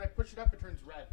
when I push it up, it turns red.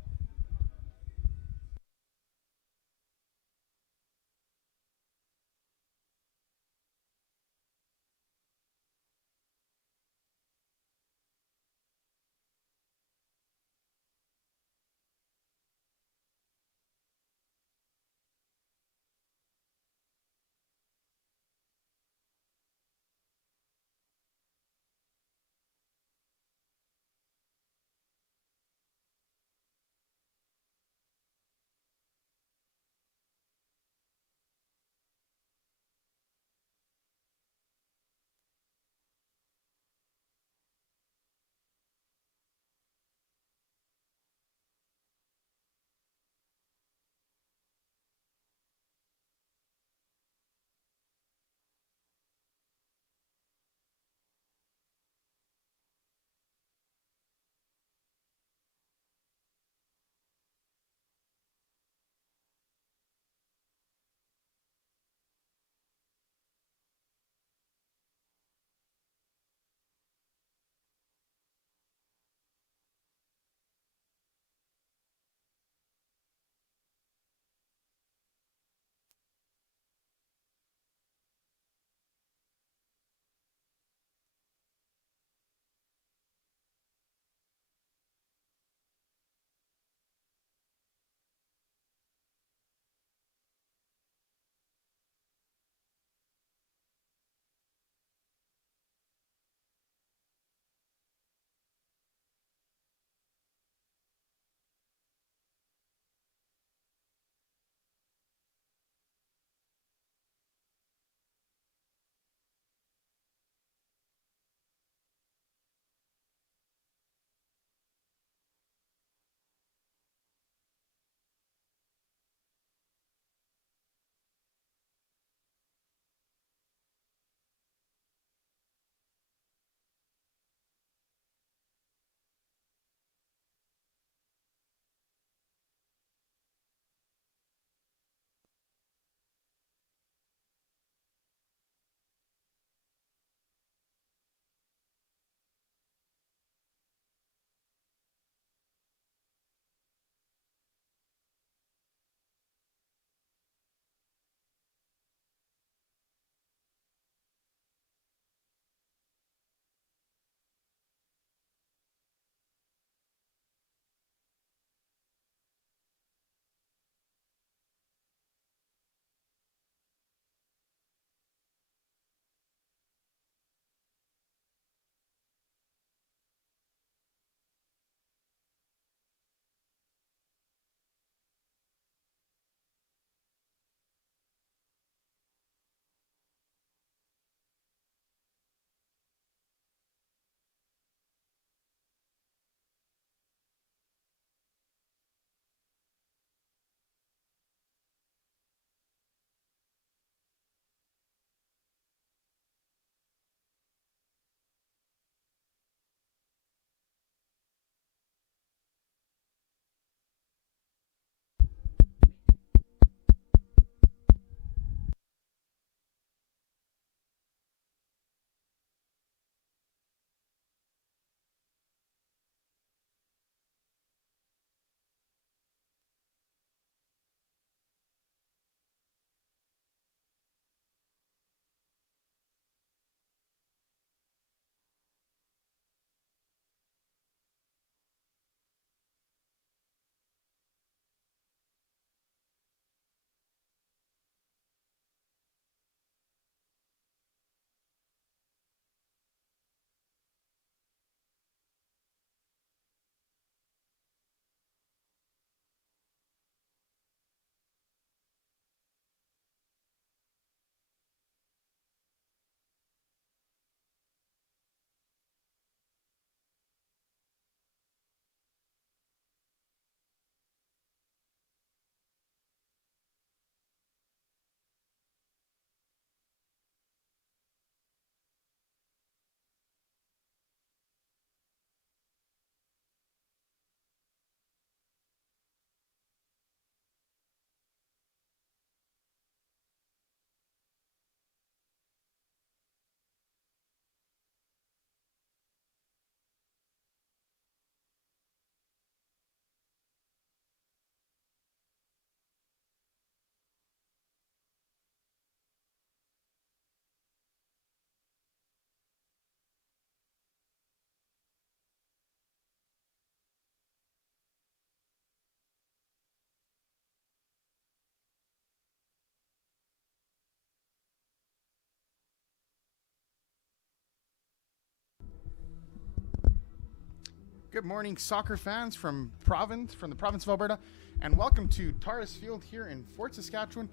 Good morning, soccer fans from the province of Alberta, and welcome to Taurus Field here in Fort Saskatchewan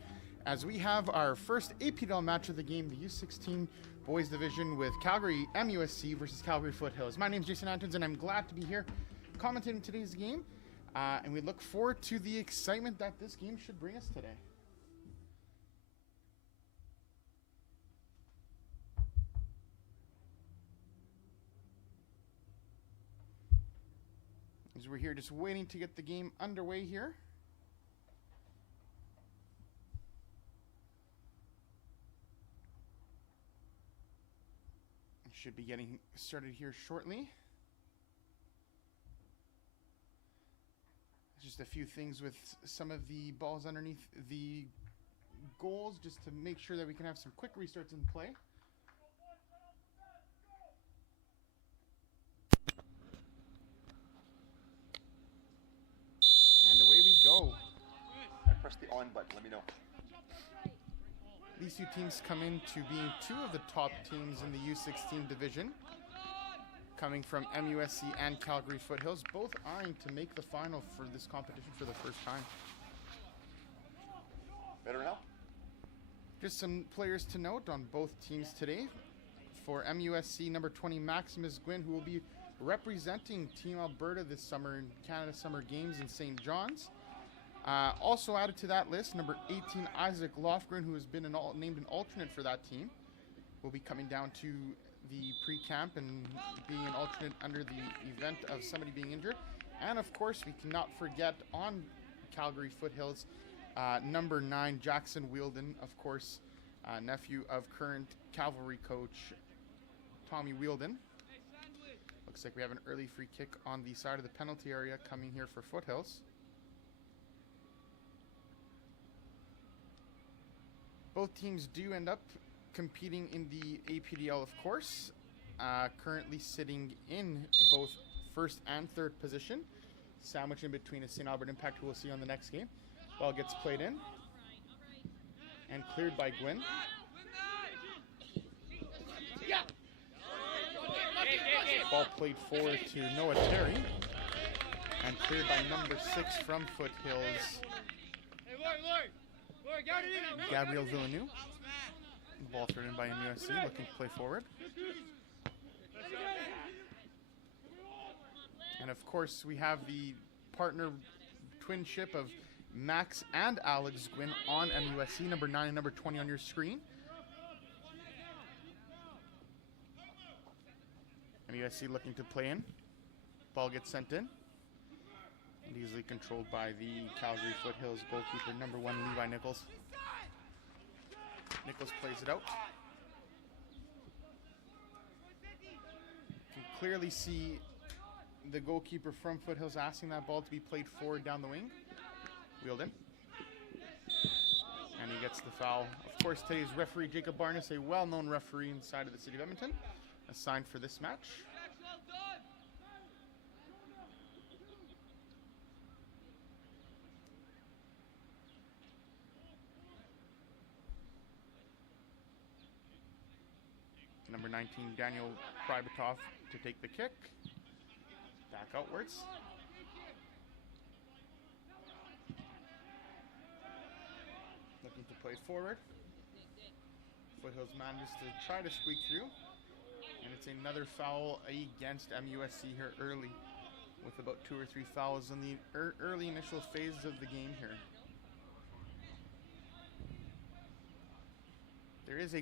as we have our first APDL match of the game, the U16 Boys Division with Calgary MUSC versus Calgary Foothills. My name is Jason Antons, and I'm glad to be here commentating today's game, and we look forward to the excitement that this game should bring us today. As we're here just waiting to get the game underway here. Should be getting started here shortly. Just a few things with some of the balls underneath the goals just to make sure that we can have some quick restarts in play. And away we go. I pressed the on button, let me know. These two teams come into being two of the top teams in the U16 division, coming from MUSC and Calgary Foothills, both eyeing to make the final for this competition for the first time. Better now? Just some players to note on both teams today. For MUSC, number 20, Maximus Gwynn, who will be representing Team Alberta this summer in Canada Summer Games in St. John's. Also added to that list, number 18, Isaac Lofgren, who has been named an alternate for that team, will be coming down to the pre-camp and being an alternate under the event of somebody being injured. And of course, we cannot forget on Calgary Foothills, number 9, Jackson Wielden, of course, nephew of current cavalry coach Tommy Wielden. Looks like we have an early free kick on the side of the penalty area coming here for Foothills. Both teams do end up competing in the APDL, of course, currently sitting in both first and third position, sandwiched in between a St. Albert Impact, who we'll see on the next game. Ball gets played in and cleared by Gwynn. Ball played forward to Noah Terry and cleared by number 6 from Foothills, Gabriel Villeneuve. Ball thrown in by MUSC, looking to play forward. And of course, we have the partner twinship of Max and Alex Gwynn on MUSC, number 9 and number 20 on your screen. MUSC looking to play in. Ball gets sent in. And easily controlled by the Calgary Foothills goalkeeper, number 1, Levi Nichols. Nichols plays it out. You can clearly see the goalkeeper from Foothills asking that ball to be played forward down the wing. Wielden. And he gets the foul. Of course, today's referee, Jacob Barnes, a well-known referee inside of the city of Edmonton, assigned for this match. Number 19, Daniel Krybatoff, to take the kick. Back outwards. Looking to play forward. Foothills manages to try to squeak through. And it's another foul against MUSC here early, with about 2 or 3 fouls in the early initial phases of the game here. There is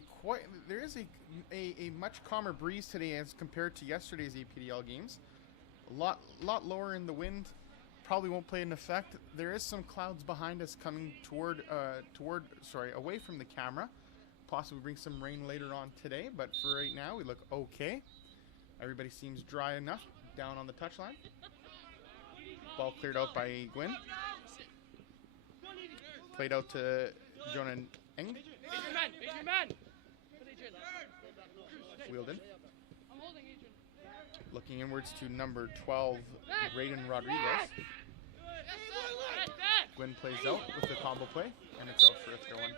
a much calmer breeze today as compared to yesterday's APDL games. A lot lower in the wind. Probably won't play an effect. There is some clouds behind us coming away from the camera. Possibly bring some rain later on today, but for right now we look okay. Everybody seems dry enough down on the touchline. Ball cleared out by Gwynn. Played out to Jonah Eng. Wielden. Looking inwards to number 12, Raiden Rodriguez. Gwynn plays out with the combo play, and it's out for a throw-in.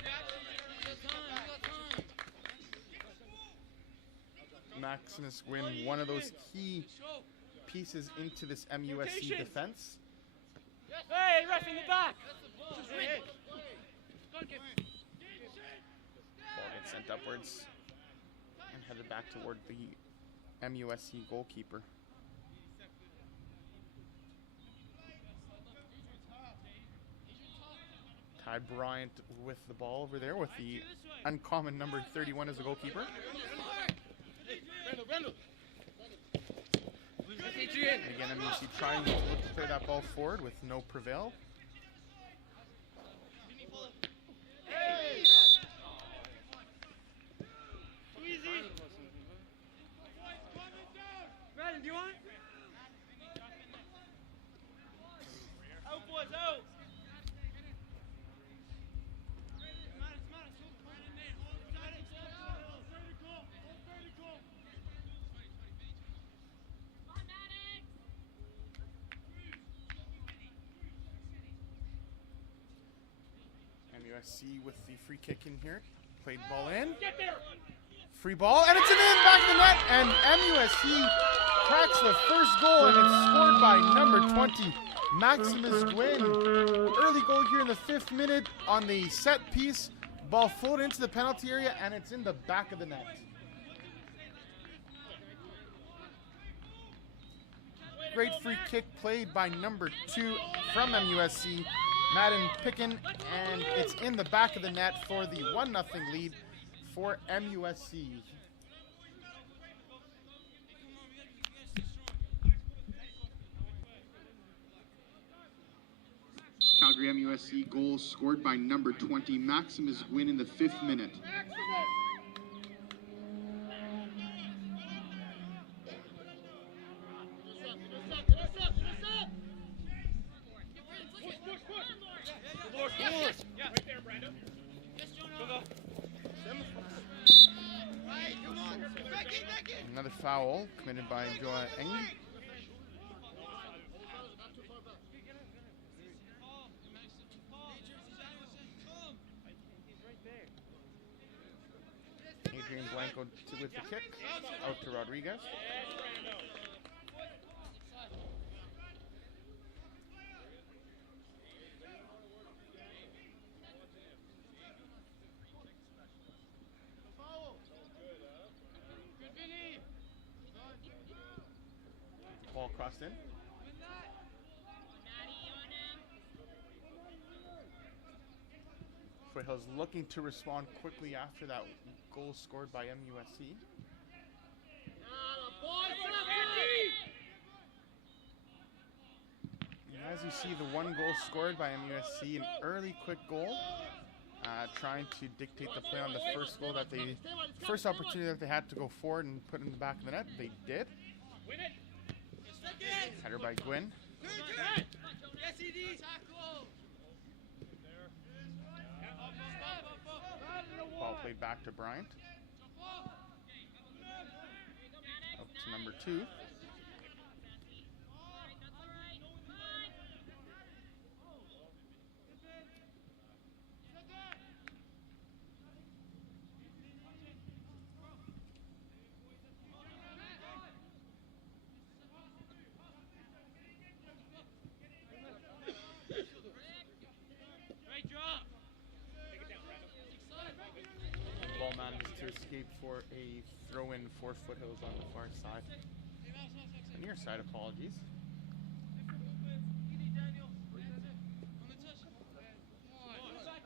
Maximus Gwynn, one of those key pieces into this MUSC defense. Hey, ref in the back! Hey. Ball gets sent upwards and headed back toward the MUSC goalkeeper. Ty Bryant with the ball over there with the uncommon number 31 as a goalkeeper. Again, MUSC trying to look to play that ball forward with no prevail. Brandon, do you want it? Out, boys, out! MUSC with the free kick in here. Played ball in. Get there! Free ball, and it's in back of the net, and MUSC cracks the first goal, and it's scored by number 20, Maximus Gwynn. Early goal here in the 5th minute on the set piece. Ball floated into the penalty area, and it's in the back of the net. Great free kick played by number 2 from MUSC, Madden Pickin, and it's in the back of the net for the 1-0 lead for MUSC. Calgary MUSC goal scored by number 20, Maximus Gwynn in the 5th minute. Another foul committed by Joa Eng. Adrian Blanco with the kick, out to Rodriguez. Ball crossed in. Foothills looking to respond quickly after that goal scored by MUSC. And as you see, the 1 goal scored by MUSC, an early quick goal, trying to dictate the play on the first goal that they, first opportunity that they had to go forward and put in the back of the net. They did. Header by Gwynn. Ball played back to Bryant. Up to number 2. Ball manages to escape for a throw-in for Foothills on the far side. The near side, apologies.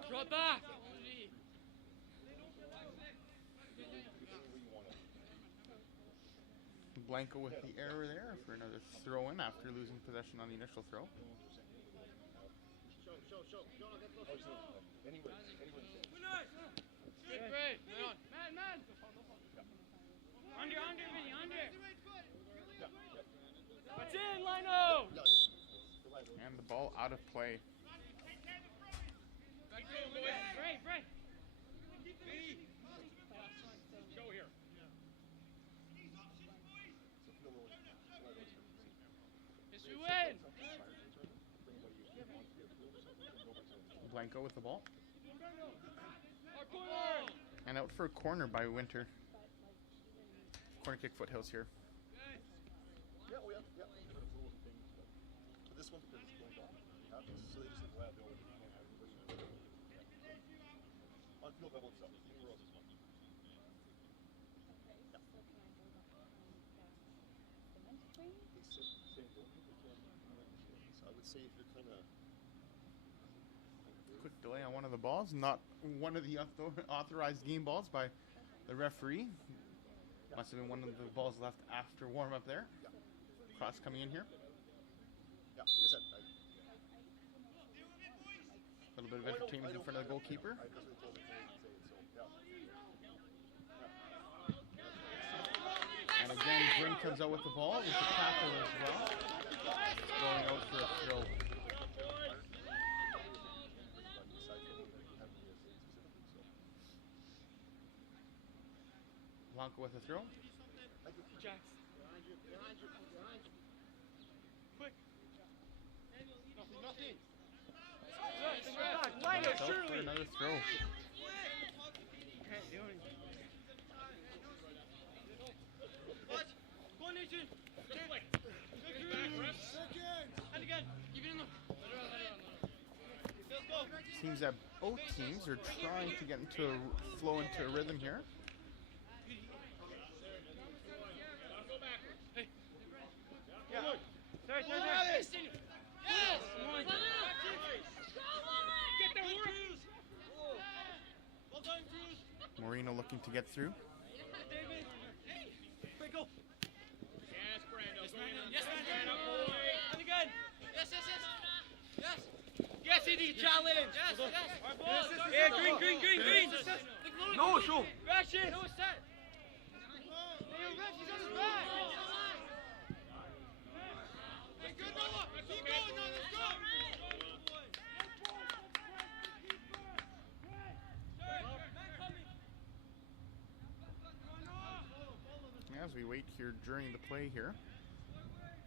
Draw back! Blanco with the error there for another throw-in after losing possession on the initial throw. Great. Man. Under, Vinny, under. What's in, Lino? And the ball out of play. Right. Go here. Yes, we win. Blanco with the ball. And out for a corner by Winter. Corner kick, Foothills here. Yeah, oh yeah, yeah. There's little things, but this one because it's going on. So they just like, wow, they already can't have everybody. On field level itself, anywhere else is fine. So I would say if you're kind of Quick delay on one of the balls, not one of the authorized game balls by the referee. Must have been one of the balls left after warm up there. Cross coming in here. yeah, like I said, A little bit of entertainment in front of the goalkeeper. I just told the coach to say it, so yeah. And again, Gwyn comes out with the ball with the tackle as well. Going out for a throw. Blanco with a throw. Jax. Quick. Nothing. Line it, Out for surely. another throw. Go on, Nation. And again. Keep it in there. Let's go. Seems that both teams are trying to get into a flow into a rhythm here. Sorry. Yes. Come on. Get the work. Well done, Cruz. Moreno looking to get through. David. Quick, go. Yes, Brando. Yes, Brando. And again. Yes. Yes, Eddie, challenge. Yes. Yeah, green. No, show. Russian. No, set. Hey, Rush, he's on his back. Good, Noah. Keep going, Noah. Let's go. As we wait here during the play here,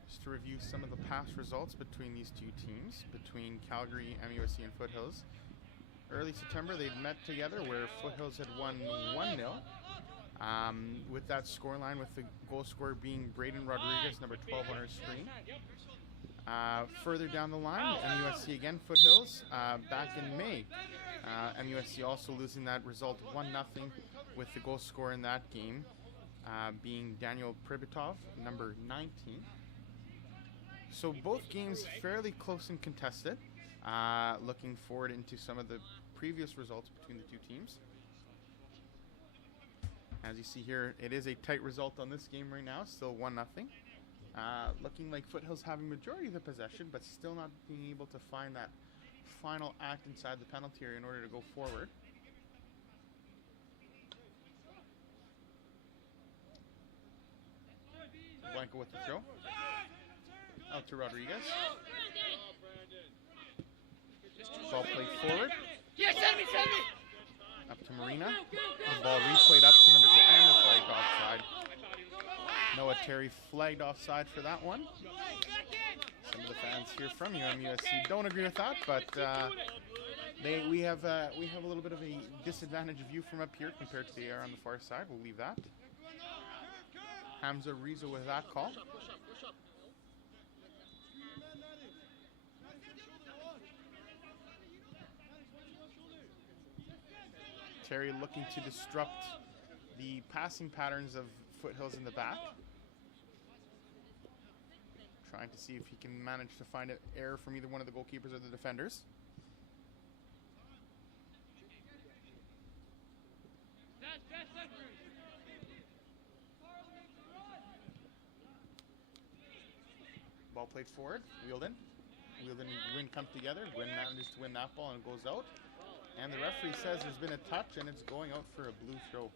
just to review some of the past results between these two teams, between Calgary, MUSC, and Foothills. Early September, they'd met together where Foothills had won 1-0. With that scoreline, with the goal scorer being Braden Rodriguez, number 12 on our screen. Further down the line, MUSC again, Foothills, back in May. MUSC also losing that result 1-0 with the goal scorer in that game being Daniel Pribitov, number 19. So both games fairly close and contested. Looking forward into some of the previous results between the two teams. As you see here, it is a tight result on this game right now, still 1-0. Looking like Foothills having majority of the possession, but still not being able to find that final act inside the penalty area in order to go forward. Blanco with the throw. Out to Rodriguez. Ball played forward. Yes, send me. Up to Marina. The ball replayed up to number 2 and the flag offside. Noah Terry flagged offside for that one. Some of the fans here from UMUSC don't agree with that, but we have a little bit of a disadvantage view from up here compared to the air on the far side. We'll leave that. Hamza Riza with that call. Terry looking to disrupt the passing patterns of Foothills in the back. Trying to see if he can manage to find an error from either one of the goalkeepers or the defenders. Ball played forward. Wheeled in and Gwyn come together. Gwyn manages to win that ball and goes out. And the referee says there's been a touch and it's going out for a blue throw.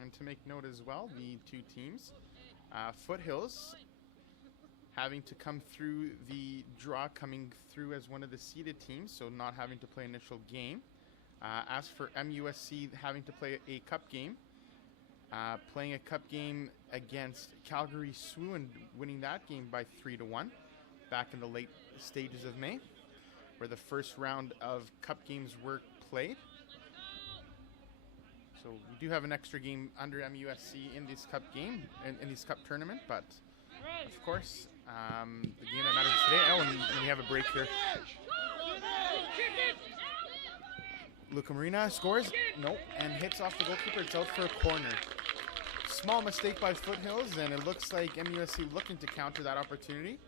And to make note as well, the two teams, Foothills having to come through the draw, coming through as one of the seeded teams, so not having to play initial game. As for MUSC having to play a cup game, playing a cup game against Calgary Sioux and winning that game by 3-1 back in the late stages of May. where the first round of cup games were played. So we do have an extra game under MUSC in this cup game, in this cup tournament, but of course, the game that matters today. Oh, and we have a break here. Luca Marina scores, no, and hits off the goalkeeper. It's out for a corner. Small mistake by Foothills, and it looks like MUSC looking to counter that opportunity.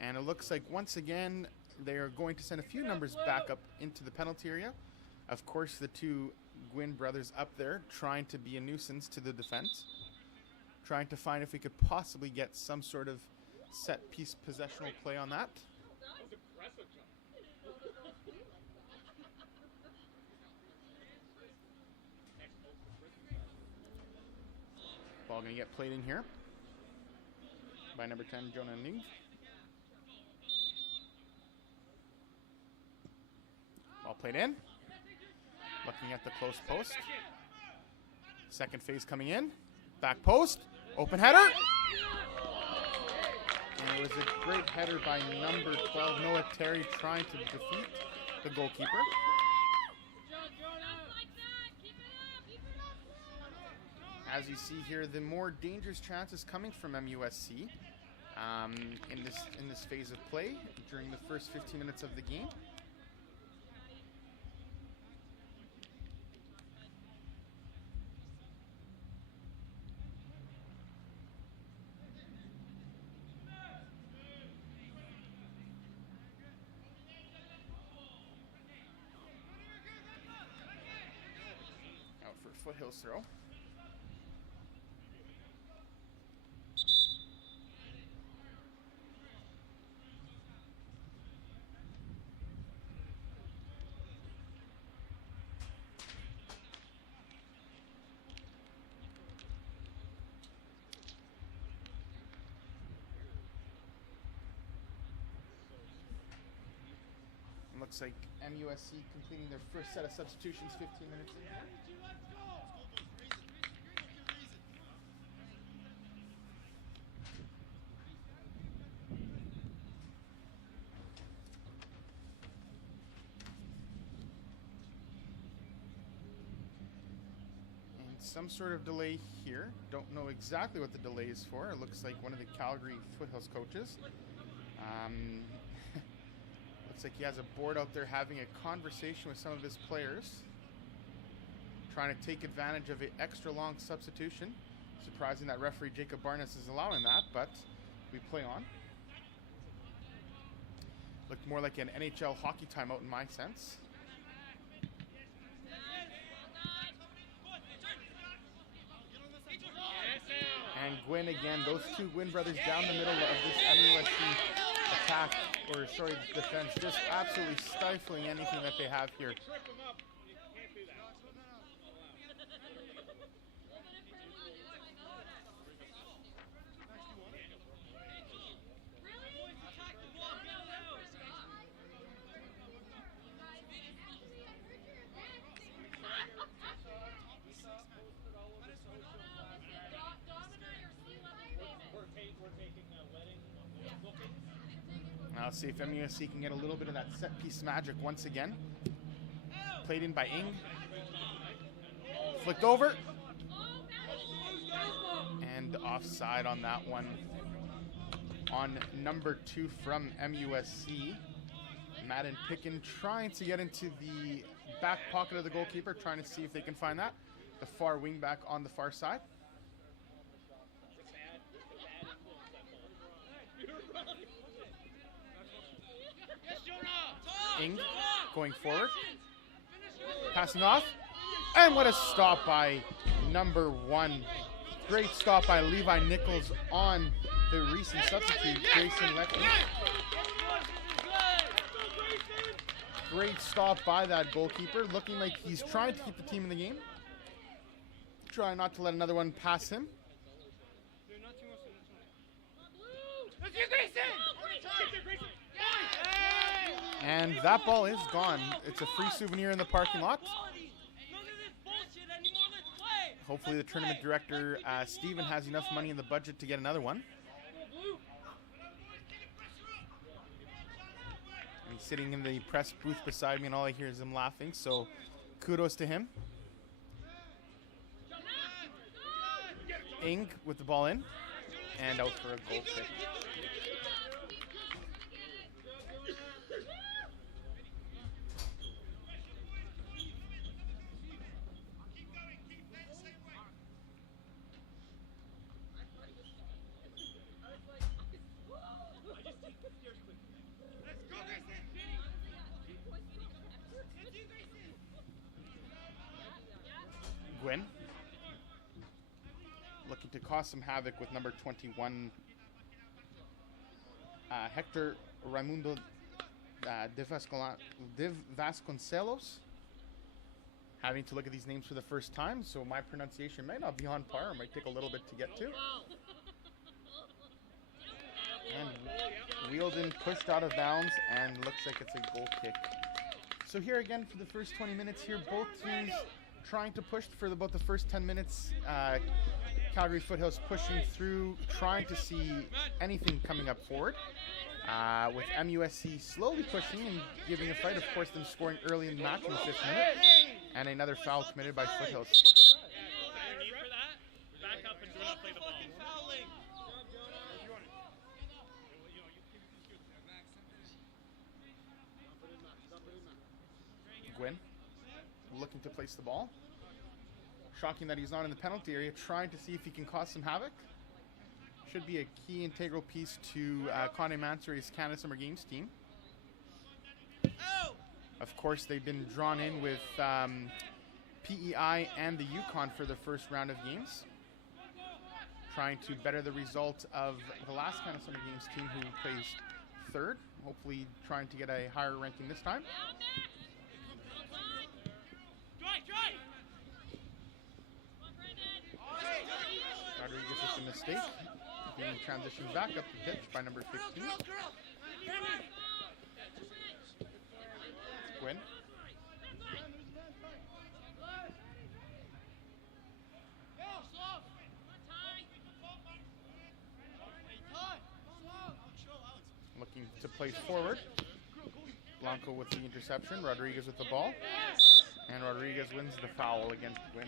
And it looks like once again they are going to send a few numbers back up into the penalty area. Of course, the two Gwynn brothers up there trying to be a nuisance to the defense, trying to find if we could possibly get some sort of set piece possessional play on that. Ball going to get played in here by number 10, Jonah Ning. Ball played in. Looking at the close post. Second phase coming in. Back post. Open header. And it was a great header by number 12, Noah Terry, trying to defeat the goalkeeper. As you see here, the more dangerous chances coming from MUSC in this phase of play during the first 15 minutes of the game. Out for a Foothills throw. Looks like MUSC completing their first set of substitutions 15 minutes in. And some sort of delay here. Don't know exactly what the delay is for. It looks like one of the Calgary Foothills coaches. Looks like he has a board out there having a conversation with some of his players, trying to take advantage of an extra long substitution. Surprising that referee Jacob Barnes is allowing that, but we play on. Looked more like an NHL hockey timeout in my sense. And Gwynn again, those two Gwynn brothers down the middle of this MUSC attack, or sorry, defense, just absolutely stifling anything that they have here. Now let's see if MUSC can get a little bit of that set piece magic once again. Played in by Ing. Flicked over. And offside on that one. On number 2 from MUSC. Madden Pickin trying to get into the back pocket of the goalkeeper, trying to see if they can find that. The far wing back on the far side. Ing going forward, passing off, and what a stop by number 1. Great stop by Levi Nichols on the recent substitute, Grayson Leckie. Great stop by that goalkeeper, looking like he's trying to keep the team in the game. Trying not to let another one pass him. And that ball is gone. It's a free souvenir in the parking lot. Hopefully the tournament director, Steven, has enough money in the budget to get another one. And sitting in the press booth beside me, and all I hear is him laughing. So kudos to him. Ing with the ball in and out for a goal kick. Gwyn looking to cause some havoc with number 21, Hector Raimundo de Vasconcelos. Having to look at these names for the first time, so my pronunciation may not be on par, or might take a little bit to get to. And wheeled in, pushed out of bounds, and looks like it's a goal kick. So here again for the first 20 minutes here, both teams trying to push for about the first 10 minutes. Calgary Foothills pushing through, trying to see anything coming up forward. With MUSC slowly pushing and giving a fight. Of course, them scoring early in the match in the 5th minute. And another foul committed by Foothills. Gwyn looking to place the ball. Shocking that he's not in the penalty area, trying to see if he can cause some havoc. Should be a key integral piece to Conde Mansouri's Canada Summer Games team. Of course, they've been drawn in with PEI and the Yukon for the first round of games, trying to better the result of the last Canada Summer Games team, who placed 3rd. Hopefully trying to get a higher ranking this time. Rodriguez with a mistake, being transitioned back up the pitch by number 15. Gwyn. Looking to play forward. Blanco with the interception, Rodriguez with the ball, and Rodriguez wins the foul against Gwyn.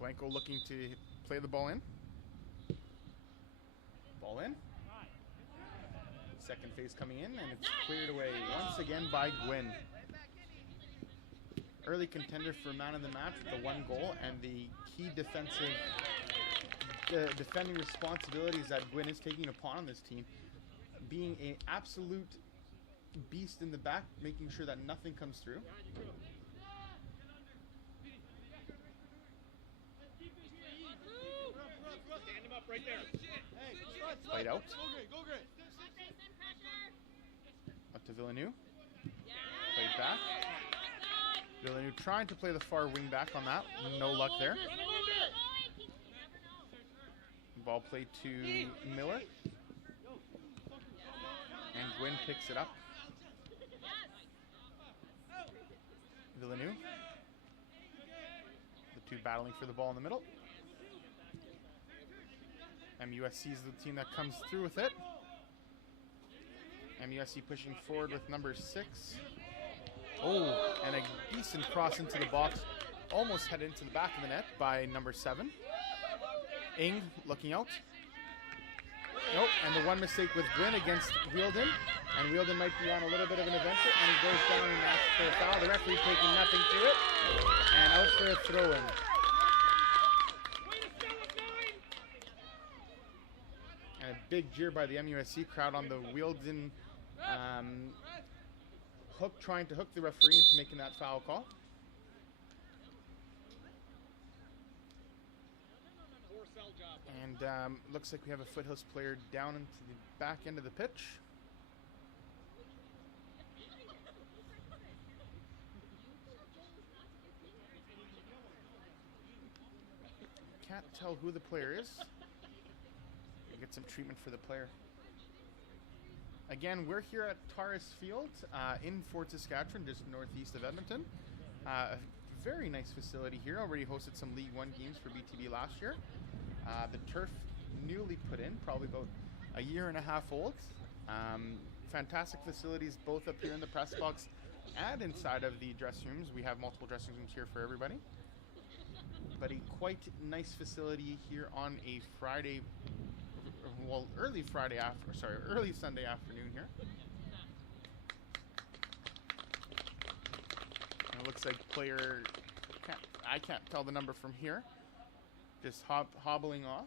Blanco looking to play the ball in. Ball in. Second phase coming in, and it's cleared away once again by Gwyn. Early contender for man of the match with the 1 goal and the key defending responsibilities that Gwyn is taking upon this team. Being an absolute beast in the back, making sure that nothing comes through. Played out. Up to Villeneuve. Played back. Villeneuve trying to play the far wing back on that. No luck there. Ball played to Miller. And Gwyn picks it up. Villeneuve. The two battling for the ball in the middle. MUSC is the team that comes through with it. MUSC pushing forward with number 6. Oh, and a decent cross into the box. Almost headed into the back of the net by number 7. Ing looking out. Nope, and the one mistake with Gwyn against Wheeldon. And Wheeldon might be on a little bit of an adventure, and he goes down and asks for a foul. The referee taking nothing to it. And out for a throw-in. And a big jeer by the MUSC crowd on the Wheeldon hook, trying to hook the referee into making that foul call. And looks like we have a Foothills player down into the back end of the pitch. can't tell who the player is. Get some treatment for the player. Again, we're here at Taurus Field in Fort Saskatchewan, just northeast of Edmonton. A very nice facility here. Already hosted some League One games for BTB last year. The turf newly put in, probably about a year and a half old. Fantastic facilities both up here in the press box and inside of the dressing rooms. We have multiple dressing rooms here for everybody. But a quite nice facility here on a Friday, well, early Sunday afternoon here. And it looks like player, I can't tell the number from here, just hobbling off.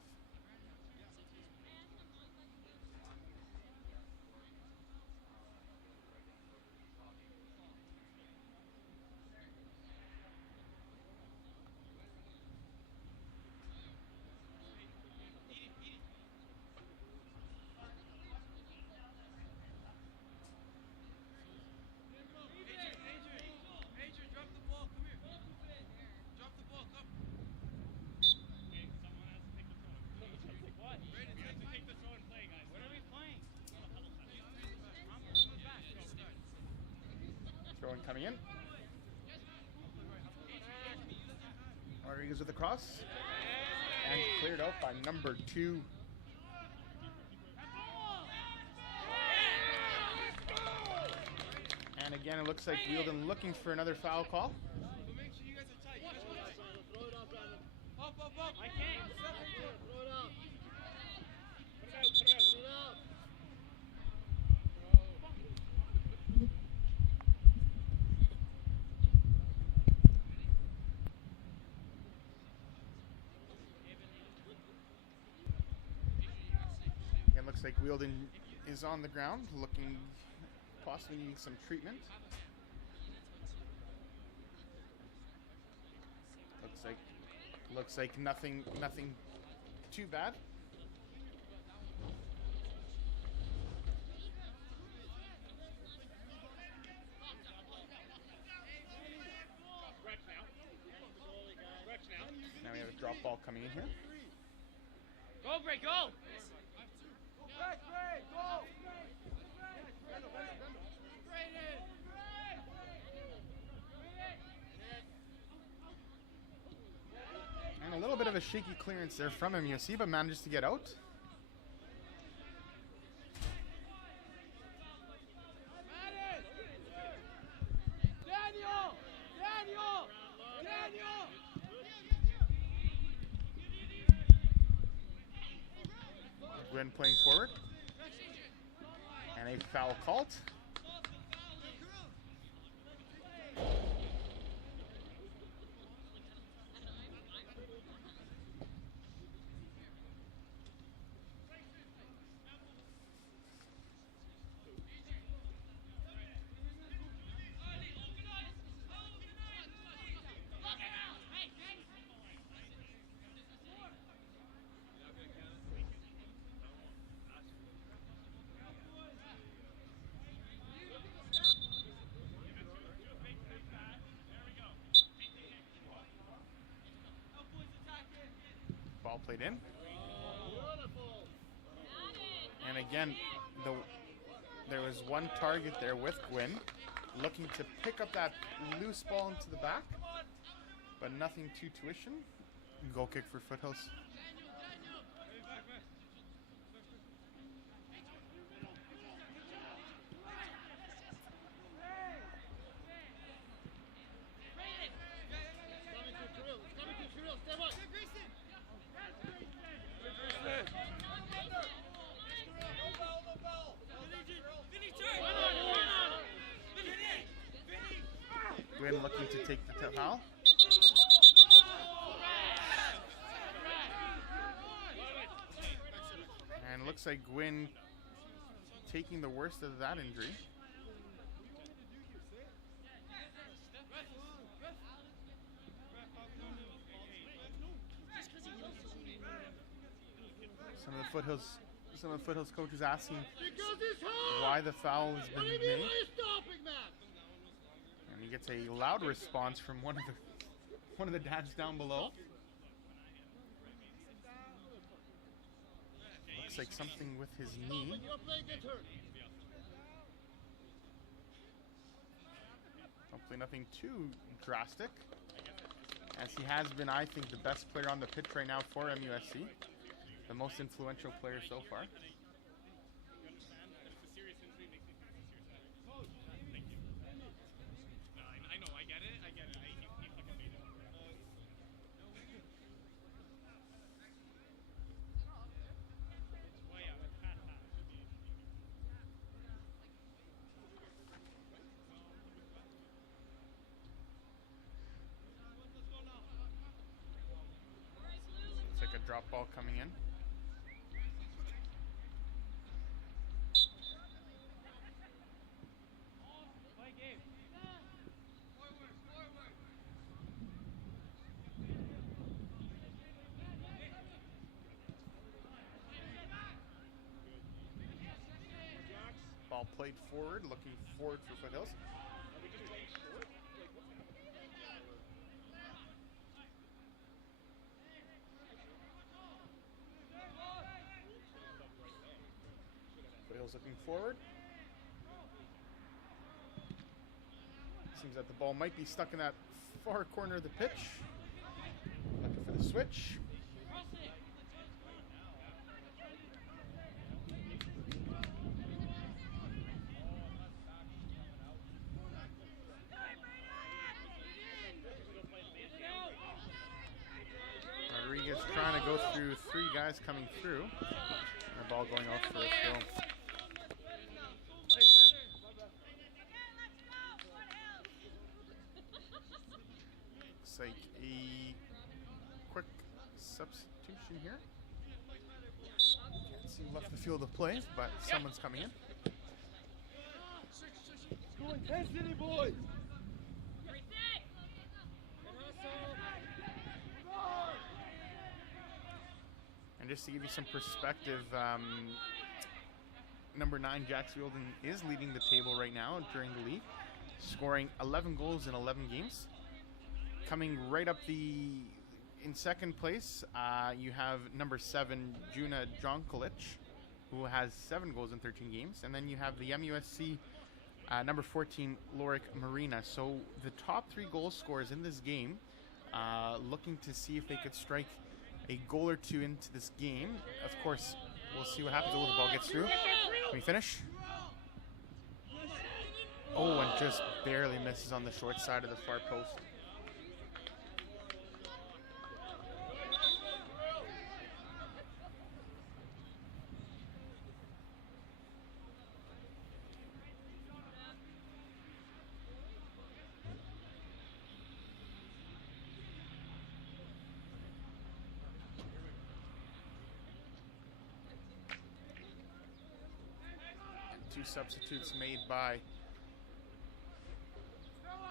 Throwing coming in. Rodriguez with the cross. And cleared out by number 2. And again, it looks like Wielden looking for another foul call. Make sure you guys are tight. Throw it up, Brandon. Up. I can't. Throw it up. Put it out. Again, looks like Wielden is on the ground, looking possibly needing some treatment. Looks like nothing too bad. Now we have a drop ball coming in here. Go, Bray, go! Go! And a little bit of a shaky clearance there from MUSC, but manages to get out. Daniel! Gwynn playing forward. And a foul called. Ball played in. And again, there was one target there with Gwynn, looking to pick up that loose ball into the back, but nothing too tuition. Goal kick for Foothills. Gwynn looking to take the foul. And looks like Gwynn taking the worst of that injury. Some of the Foothills coaches asking why the foul has been made. And he gets a loud response from one of the dads down below. Looks like something with his knee. Hopefully nothing too drastic, as he has been, I think, the best player on the pitch right now for MUSC. The most influential player so far. Looks like a drop ball coming in. Ball played forward, looking forward for Foothills. Foothills looking forward. Seems that the ball might be stuck in that far corner of the pitch. Looking for the switch. Rodriguez trying to go through three guys coming through. And the ball going out for a throw. Looks like a quick substitution here. Can't see left the field of play, but someone's coming in. Go intensity, boys! And just to give you some perspective, number 9, Jack Fielden, is leading the table right now during the league, scoring 11 goals in 11 games. Coming right up in second place, you have number 7, Juna Jonkolich, who has 7 goals in 13 games. And then you have the MUSC number 14, Lorik Marina. So the top 3 goal scorers in this game, looking to see if they could strike a goal or two into this game. Of course, we'll see what happens when the ball gets through. Can we finish? Oh, and just barely misses on the short side of the far post. Two substitutes made by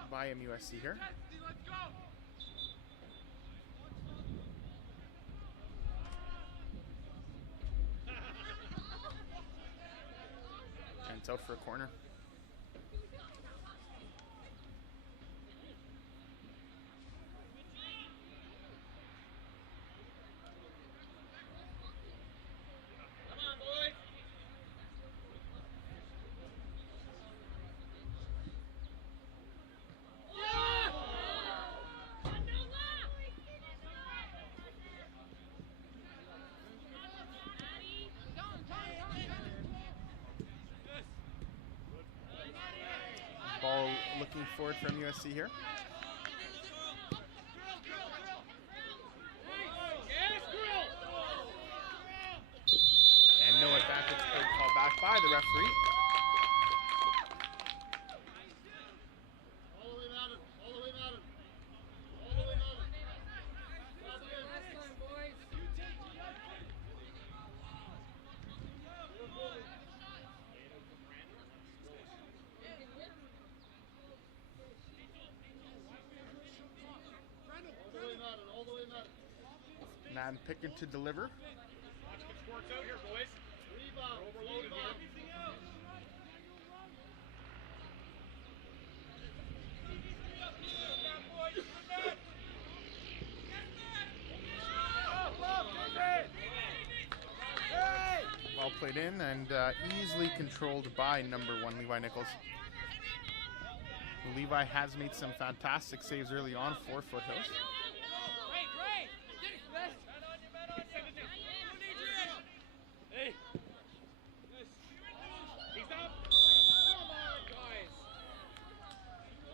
MUSC here. And it's out for a corner. Ball looking forward from USC here. And no advantage play called back by the referee. Man picking to deliver. Well played in and easily controlled by number 1, Levi Nichols. Levi has made some fantastic saves early on for Foothills.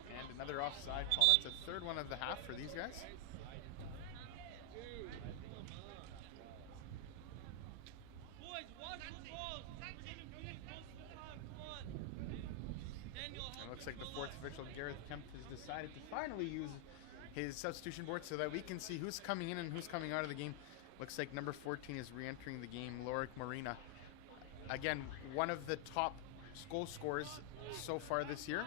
And another offside call. That's the third one of the half for these guys. Looks like the fourth official, Gareth Kemp, has decided to finally use his substitution board so that we can see who's coming in and who's coming out of the game. Looks like number 14 is re-entering the game, Lorik Marina. Again, one of the top goal scorers so far this year.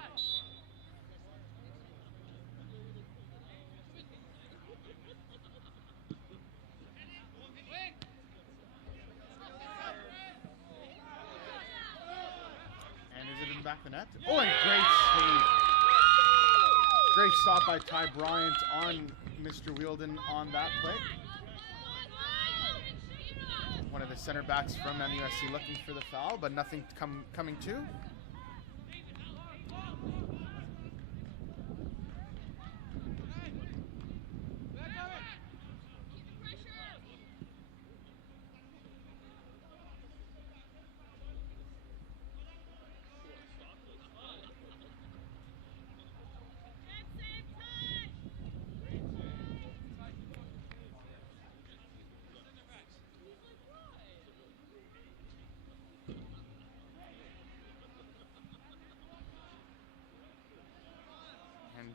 Back the net. Oh, and great save. Great stop by Ty Bryant on Mr. Wielden on that play. One of the center backs from MUSC looking for the foul, but nothing coming to.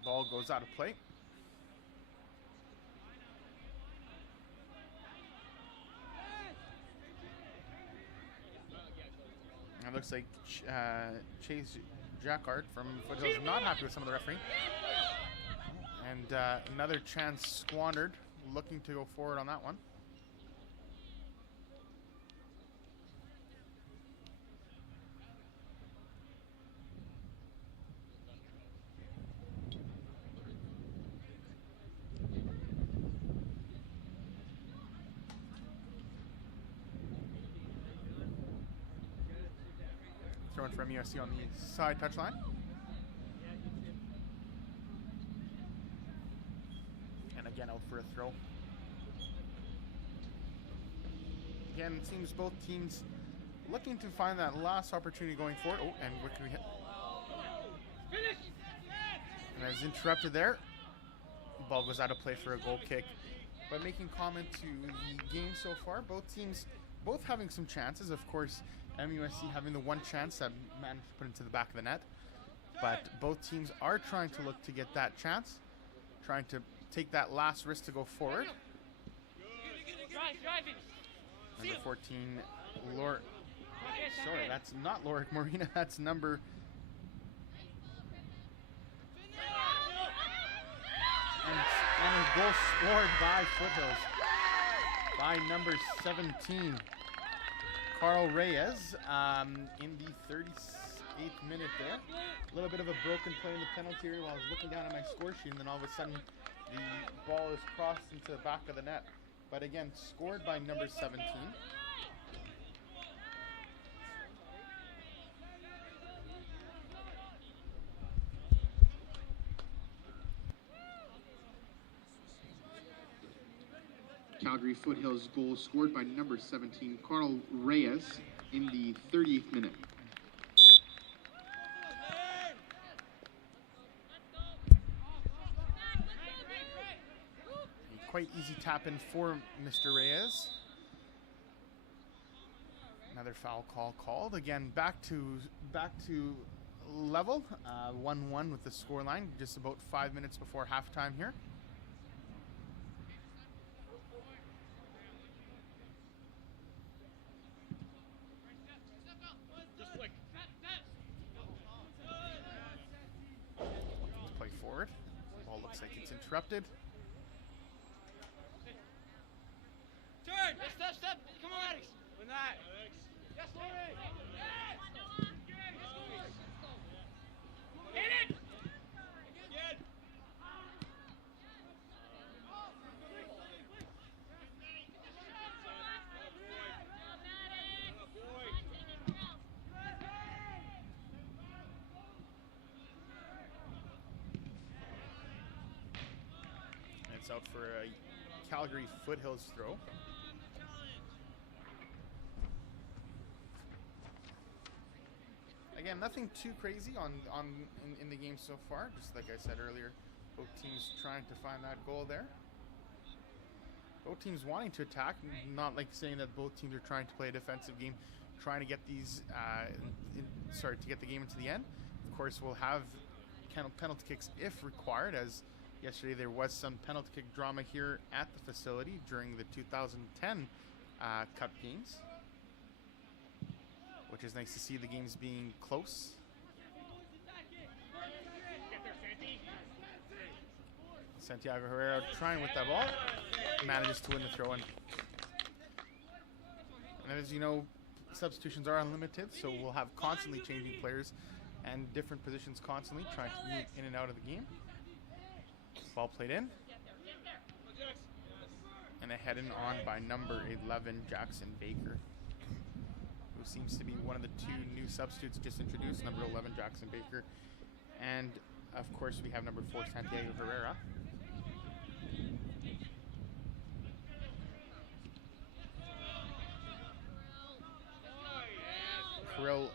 Ball goes out of play. It looks like Chase Jacquard from Foothills is not happy with some of the refereeing. And another chance squandered, looking to go forward on that one. Throwing from MUSC on the side touchline. And again out for a throw. Again, it seems both teams looking to find that last opportunity going forward. Oh, and what can we hit? And as interrupted there. Ball goes out of play for a goal kick. But making comment to the game so far, both teams both having some chances. Of course, MUSC having the one chance that managed to put into the back of the net. But both teams are trying to look to get that chance, trying to take that last risk to go forward. Number 14, sorry, that's not Lorik Marina, that's number... And a goal scored by Foothills by number 17. Carl Reyes in the 38th minute there. A little bit of a broken play in the penalty area while I was looking down at my score sheet, and then all of a sudden the ball is crossed into the back of the net. But again, scored by number 17. Calgary Foothills goal scored by number 17, Carl Reyes, in the 30th minute. A quite easy tap in for Mr. Reyes. Another foul call called. Again, back to level, 1-1 with the score line, just about 5 minutes before halftime here. Interrupted. Turn! Step! Come on, Alex! Win that! Yes, Laurie! Hit it! Again! Boy! out for a Calgary Foothills throw. Again, nothing too crazy in the game so far. Just like I said earlier, both teams trying to find that goal there. Both teams wanting to attack, not like saying that both teams are trying to play a defensive game, trying to get these, to get the game into the end. Of course, we'll have penalty kicks if required, as yesterday there was some penalty kick drama here at the facility during the 2010 Cup games, which is nice to see the games being close. Santiago Herrera trying with that ball, manages to win the throw-in. And as you know, substitutions are unlimited, so we'll have constantly changing players and different positions constantly, trying to move in and out of the game. Ball played in. And a head-in on by number 11, Jackson Baker, who seems to be one of the two new substitutes just introduced, number 11, Jackson Baker. And, of course, we have number 4, Santiago Herrera. Kirill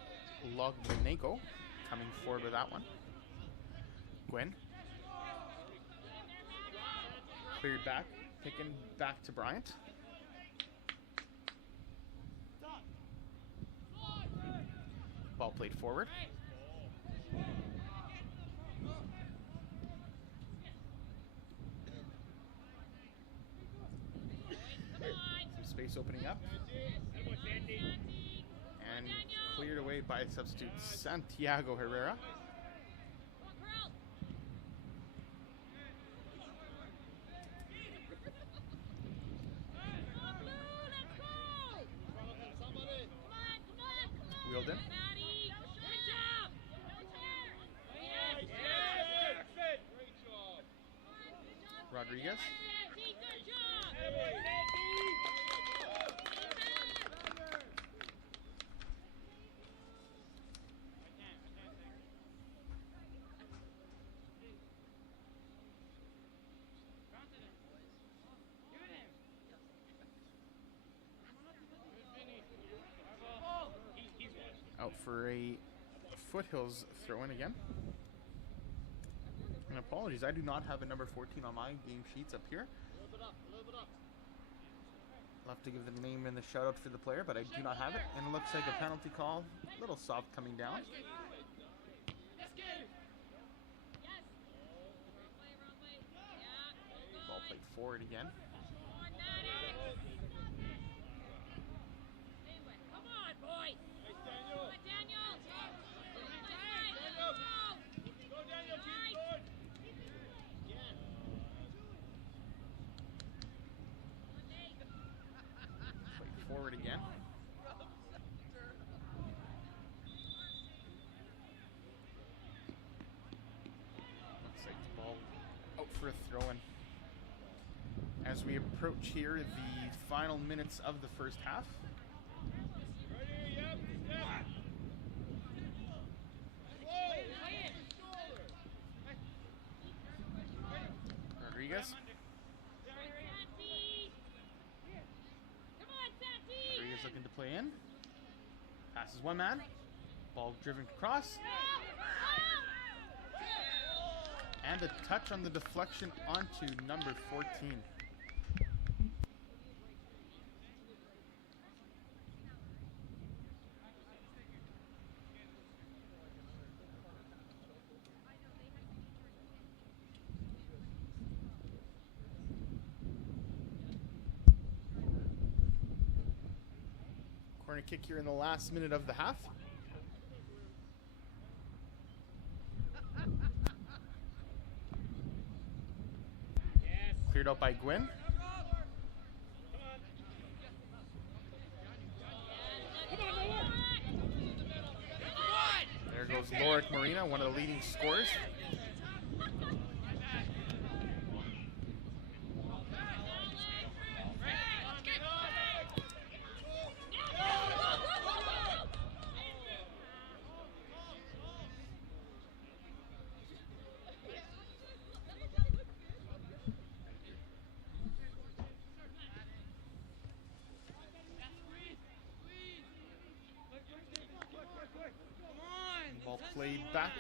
Lognenko coming forward with that one. Gwyn. Cleared back, taken back to Bryant. Ball played forward. Some space opening up. And cleared away by substitute Santiago Herrera. Wheeled in. Rodriguez. Out for a Foothills throw-in again. And apologies, I do not have a number 14 on my game sheets up here. I'll have to give the name and the shout out for the player, but I do not have it. And it looks like a penalty call, a little soft coming down. Ball played forward again. Forward again. Looks like the ball out for a throw-in. As we approach here the final minutes of the first half. Rodriguez. Looking to play in. Passes one man. Ball driven across. And a touch on the deflection onto number 14. Corner kick here in the last minute of the half. Cleared out by Gwyn. There goes Lorik Marina, one of the leading scorers. played back.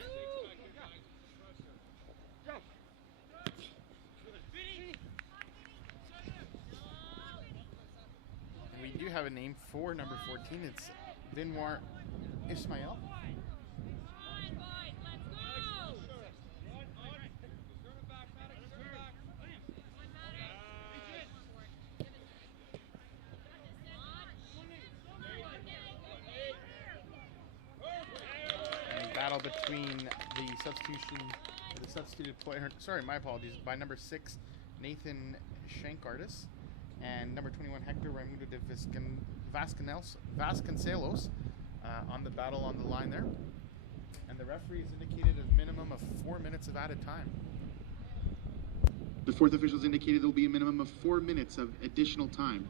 And we do have a name for number 14. It's Vinwar Ismail. Battle between the substituted player, sorry, my apologies, by number 6, Nathan Shankardis, and number 21, Hector Raimundo de Vasconcelos, on the battle on the line there. And the referee has indicated a minimum of 4 minutes of added time. The fourth officials indicated there will be a minimum of 4 minutes of additional time.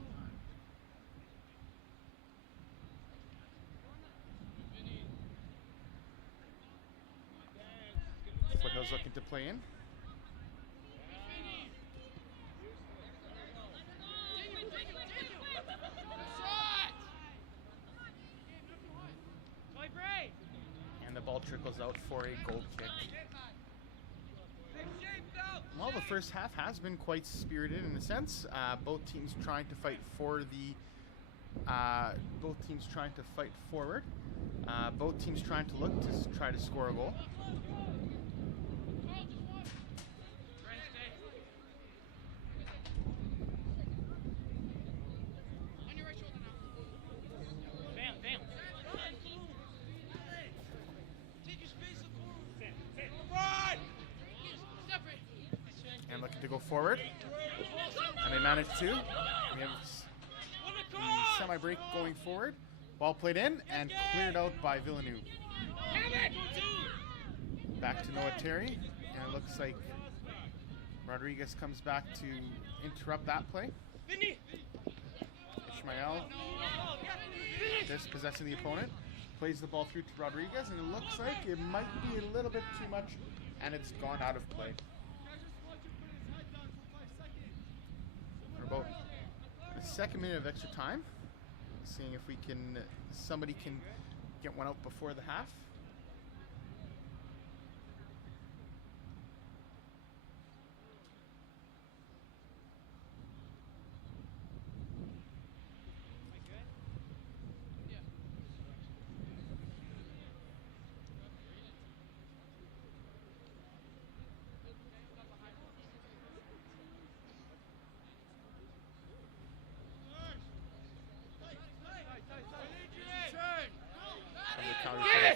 Foothills looking to play in. And the ball trickles out for a goal kick. Well, the first half has been quite spirited in a sense. Both teams trying to fight for the. Both teams trying to fight forward. Both teams trying to look to try to score a goal. And looking to go forward, and they managed to. We have the semi-break going forward. Ball played in and cleared out by Villeneuve. Back to Noah Terry, and it looks like Rodriguez comes back to interrupt that play. Ishmael, dispossessing the opponent, plays the ball through to Rodriguez, and it looks like it might be a little bit too much, and it's gone out of play. About the second minute of extra time, seeing if we can, somebody can get one out before the half.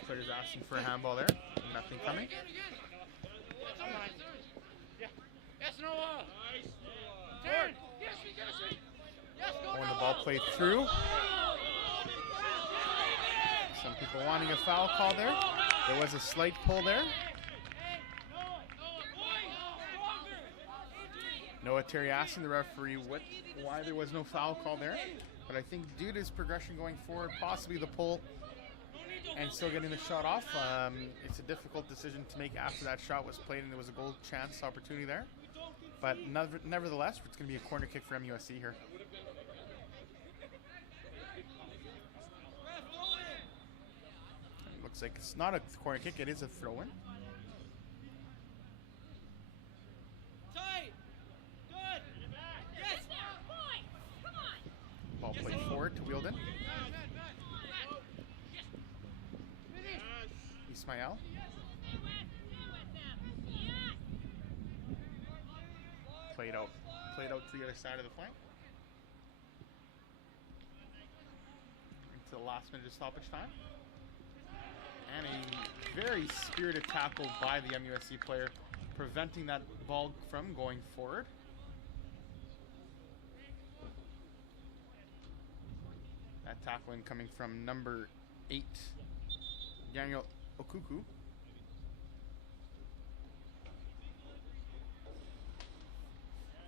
Players asking for a handball there. Nothing coming. When the ball played through. Some people wanting a foul call there. There was a slight pull there. Noah Terry asking the referee why there was no foul call there. But I think due to his progression going forward, possibly the pull, and still getting the shot off, it's a difficult decision to make after that shot was played and there was a goal chance opportunity there. But nevertheless, it's going to be a corner kick for MUSC here. It looks like it's not a corner kick, it is a throw-in. Ball played forward to Wielden. Ismail. Played out to the other side of the flank. Into the last minute of stoppage time. And a very spirited tackle by the MUSC player, preventing that ball from going forward. That tackling coming from number 8, Daniel Okuku.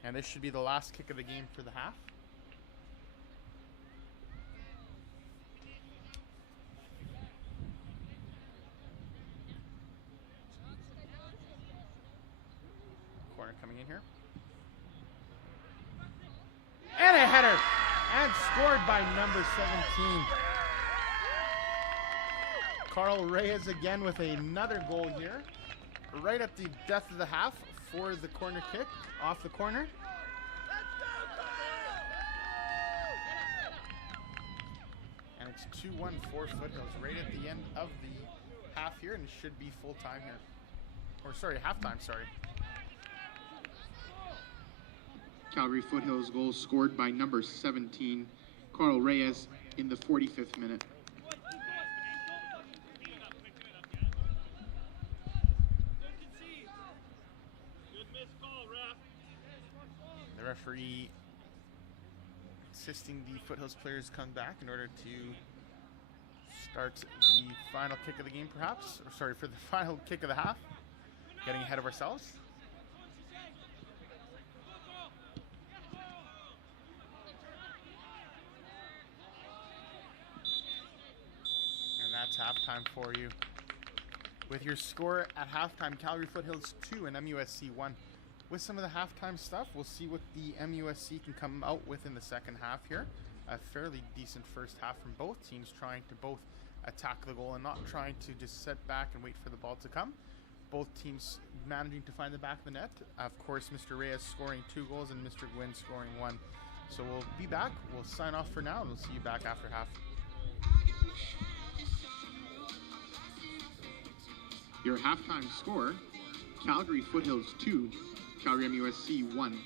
And this should be the last kick of the game for the half. Corner coming in here. And a header! And scored by number 17. Carl Reyes again with another goal here. Right at the death of the half for the corner kick off the corner. And it's 2-1 for Foothills right at the end of the half here, and it should be full time here. Or sorry, halftime, sorry. Calgary Foothills goal scored by number 17, Carl Reyes, in the 45th minute. The referee insisting the Foothills players come back in order to start the final kick of the game, perhaps. Or sorry, for the final kick of the half. Getting ahead of ourselves. And that's halftime for you. With your score at halftime, Calgary Foothills 2 and MUSC 1. With some of the halftime stuff, we'll see what the MUSC can come out with in the second half here. A fairly decent first half from both teams, trying to both attack the goal and not trying to just sit back and wait for the ball to come. Both teams managing to find the back of the net. Of course, Mr. Reyes scoring 2 goals and Mr. Gwynn scoring 1. So we'll be back. We'll sign off for now, and we'll see you back after half. Your halftime score, Calgary Foothills 2, Calgary MUSC 1.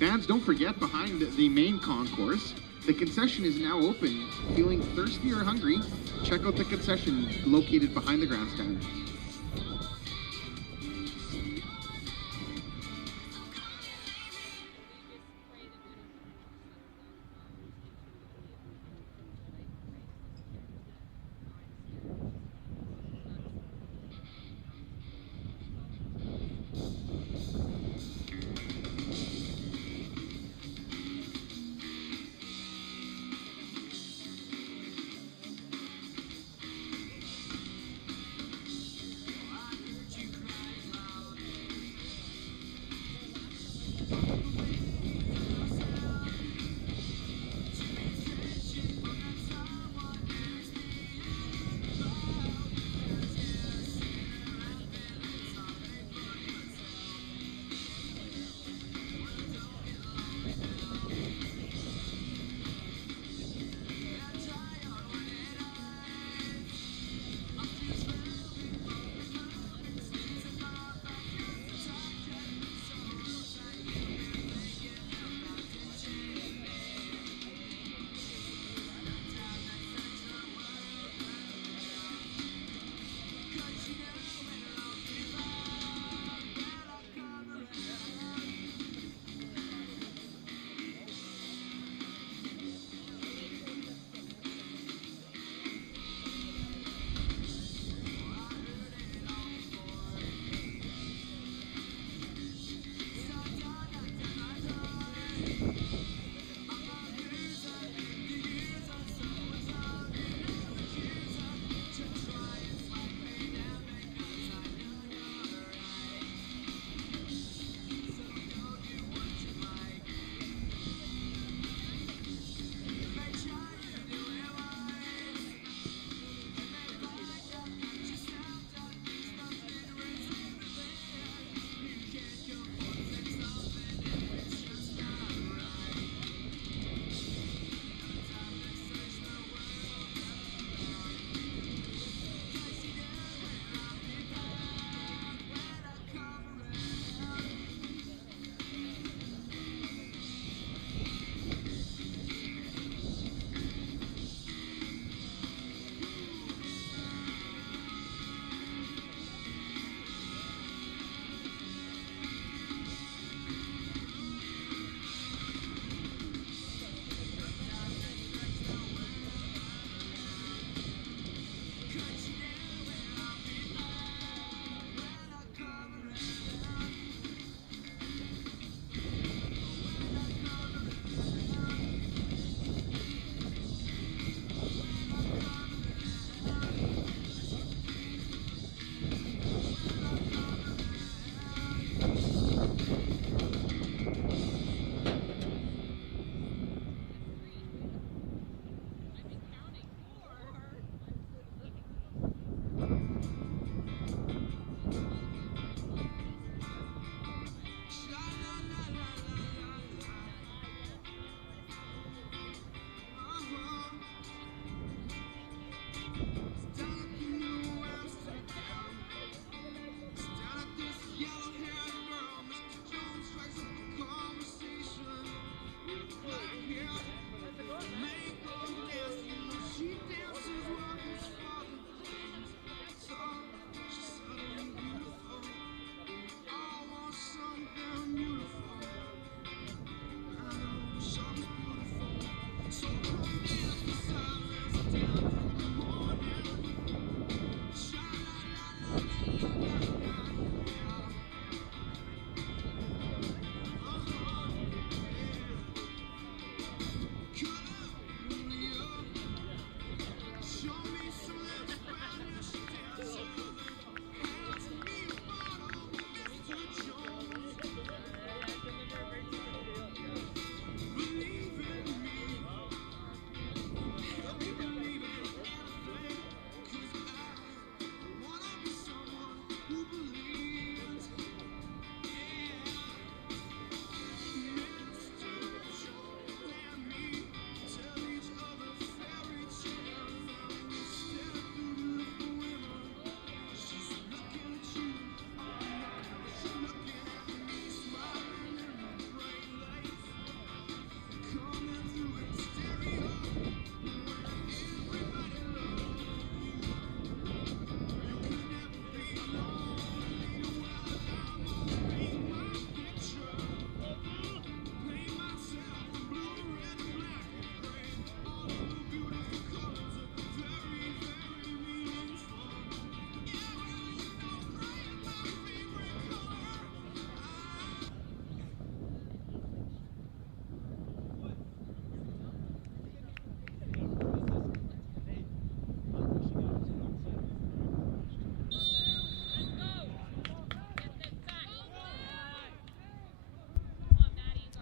Fans, don't forget, behind the main concourse, the concession is now open. Feeling thirsty or hungry, check out the concession located behind the grandstand.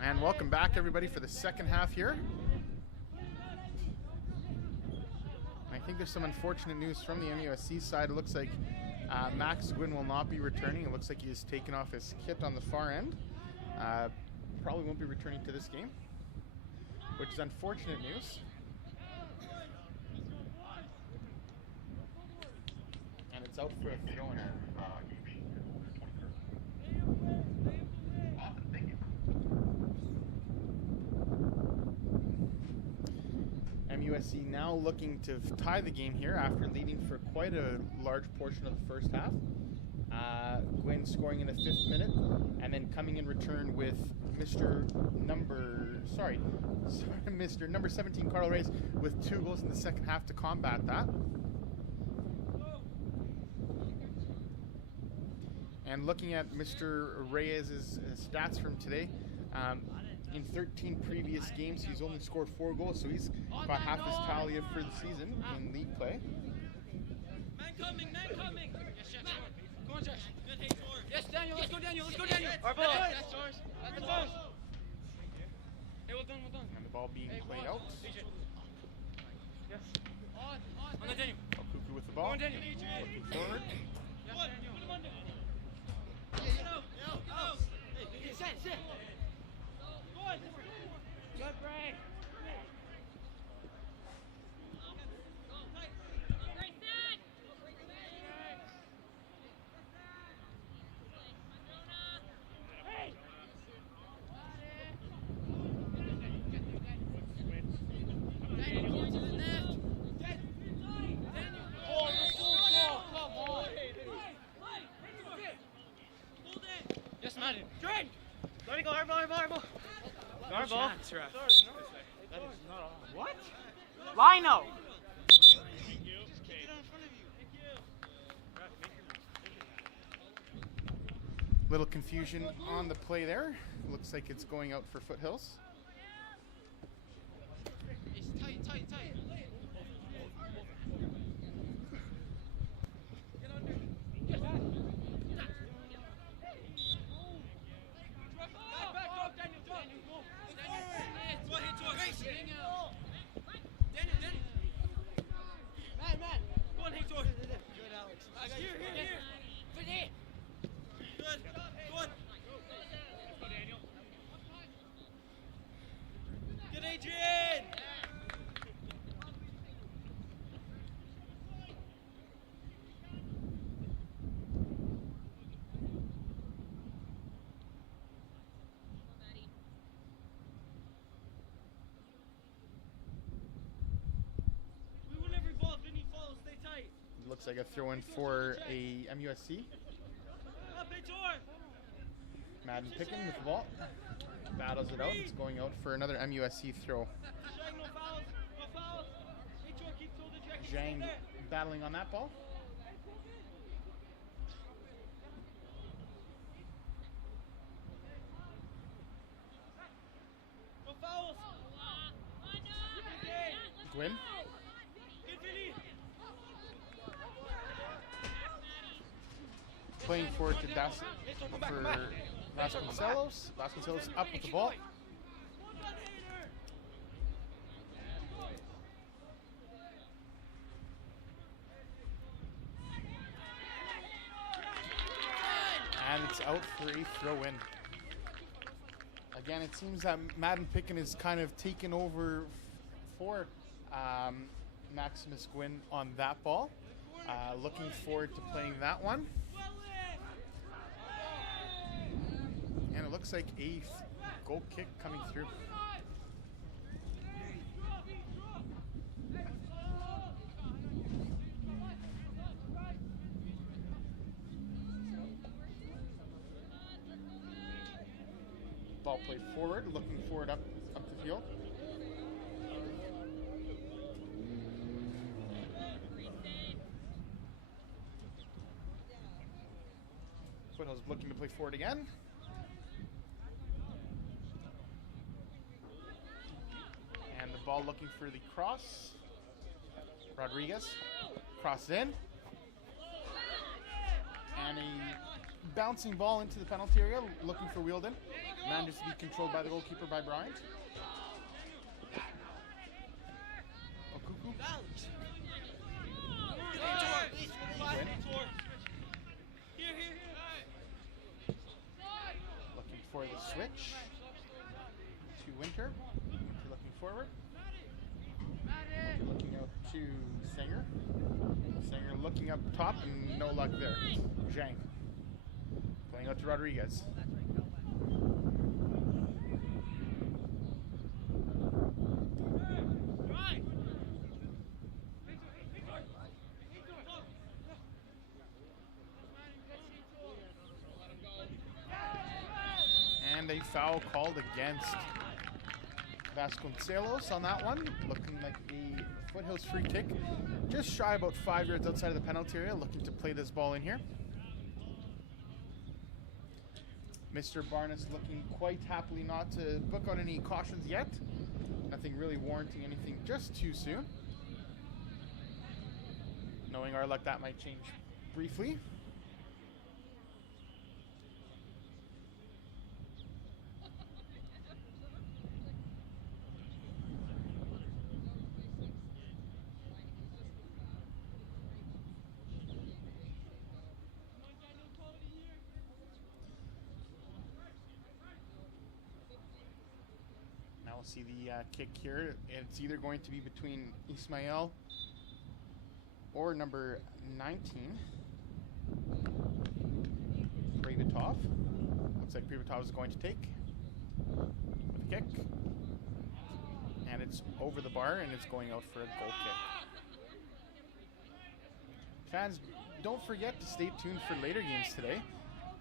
And welcome back, everybody, for the second half here. I think there's some unfortunate news from the MUSC side. It looks like Max Gwynn will not be returning. It looks like he has taken off his kit on the far end. Probably won't be returning to this game, which is unfortunate news. And it's out for a throw-in. MUSC now looking to tie the game here after leading for quite a large portion of the first half. Gwynn scoring in the 5th minute, and then coming in return with Mr. Number 17, Carl Reyes, with 2 goals in the second half to combat that. And looking at Mr. Reyes' stats from today, in 13 previous games, he's only scored 4 goals, so he's got half his tally for the season in league play. Man coming! Go on, Josh. Yes, Daniel, let's go, Daniel. Our ball. That's ours. Hey, well done. And the ball being played out. Yes. On the Daniel. Kuku with the ball. Go on, Daniel. Looking forward. Yes, Daniel. Put him under. Sit. Good break. Yes, Madden. Drink. Let it go. Our ball. Our ball. What? Lino. Little confusion on the play there. Looks like it's going out for Foothills. It's tight. Get under. Back up, Daniel. Daniel. Man. Go on, Hector. Good, Alex. Here. For there. Good. Go on. Go, Daniel. Good, Adrian. Looks like a throw-in for a MUSC. Madden Picken with the ball. Battles it out. It's going out for another MUSC throw. Zhang battling on that ball. Gwynn. Playing forward to Vasconcelos. Vasconcelos up with the ball. And it's out for a throw-in. Again, it seems that Madden Picken is kind of taken over for Maximus Gwynn on that ball. Looking forward to playing that one. And it looks like a goal kick coming through. Ball played forward, looking forward up the field. Foothills looking to play forward again. And the ball looking for the cross. Rodriguez. Cross in. And a bouncing ball into the penalty area, looking for Wheeldon. Manages to be controlled by the goalkeeper by Bryant. Okuku. Looking for the switch to Winter. Winter looking forward. Looking out to Sanger. Sanger looking up top and no luck there. Zhang playing out to Rodriguez. And a foul called against Vasconcelos on that one. Looking like a Foothills free kick. Just shy about 5 yards outside of the penalty area. Looking to play this ball in here. Mr. Barnes looking quite happily not to book on any cautions yet. Nothing really warranting anything just too soon. Knowing our luck, that might change briefly. Now we'll see the kick here. It's either going to be between Ismail or number 19, Privatov. Looks like Privatov is going to take with a kick. And it's over the bar and it's going out for a goal kick. Fans, don't forget to stay tuned for later games today.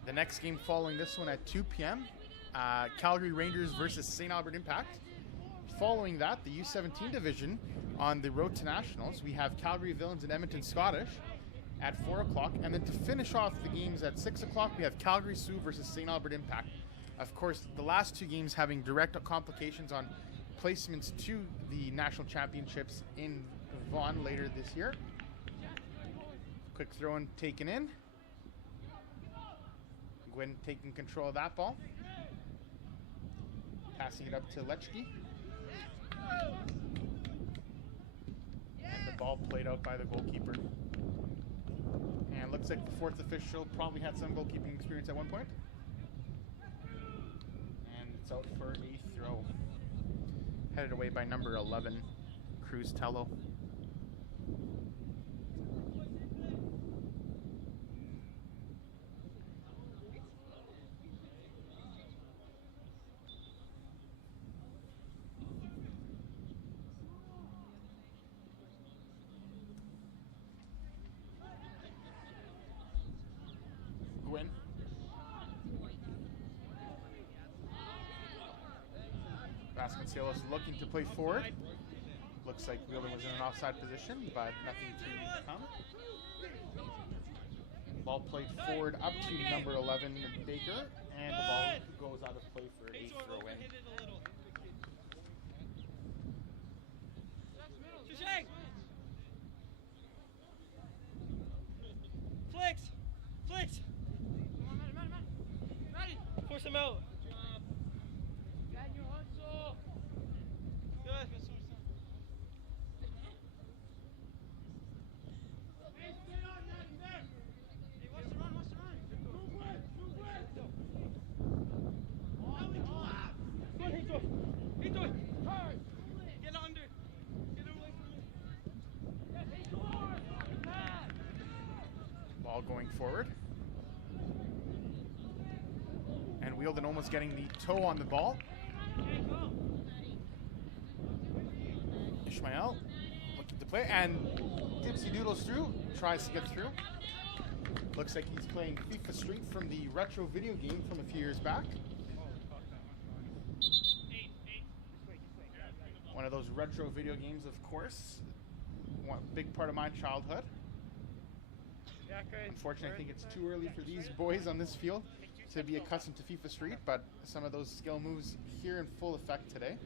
The next game following this one at 2 p.m. Calgary Rangers versus St. Albert Impact. Following that, the U17 division on the road to nationals, we have Calgary Villains and Edmonton Scottish at 4 o'clock. And then to finish off the games at 6 o'clock, we have Calgary Sioux versus St. Albert Impact. Of course, the last two games having direct complications on placements to the national championships in Vaughan later this year. Quick throw in taken in. Gwynn taking control of that ball. Passing it up to Lechke. And the ball played out by the goalkeeper. And looks like the fourth official probably had some goalkeeping experience at one point. And it's out for a throw. Headed away by number 11, Cruz Tello. Gwynn. Vasconcelos looking to play forward. Looks like Wheeldon was in an offside position, but nothing to come. Ball played forward up to number 11, Baker, and the ball goes out of play for a throw in. Flicks! Force him out. Good. Get under. Get away from me. Ball going forward. And Wheeldon almost getting the toe on the ball. Ishmael looking to play and Dipsy doodles through, tries to get through. Looks like he's playing FIFA Street from the retro video game from a few years back. One of those retro video games, of course. One big part of my childhood. Unfortunately, I think it's too early for these boys on this field to be accustomed to FIFA Street, but some of those skill moves here in full effect today.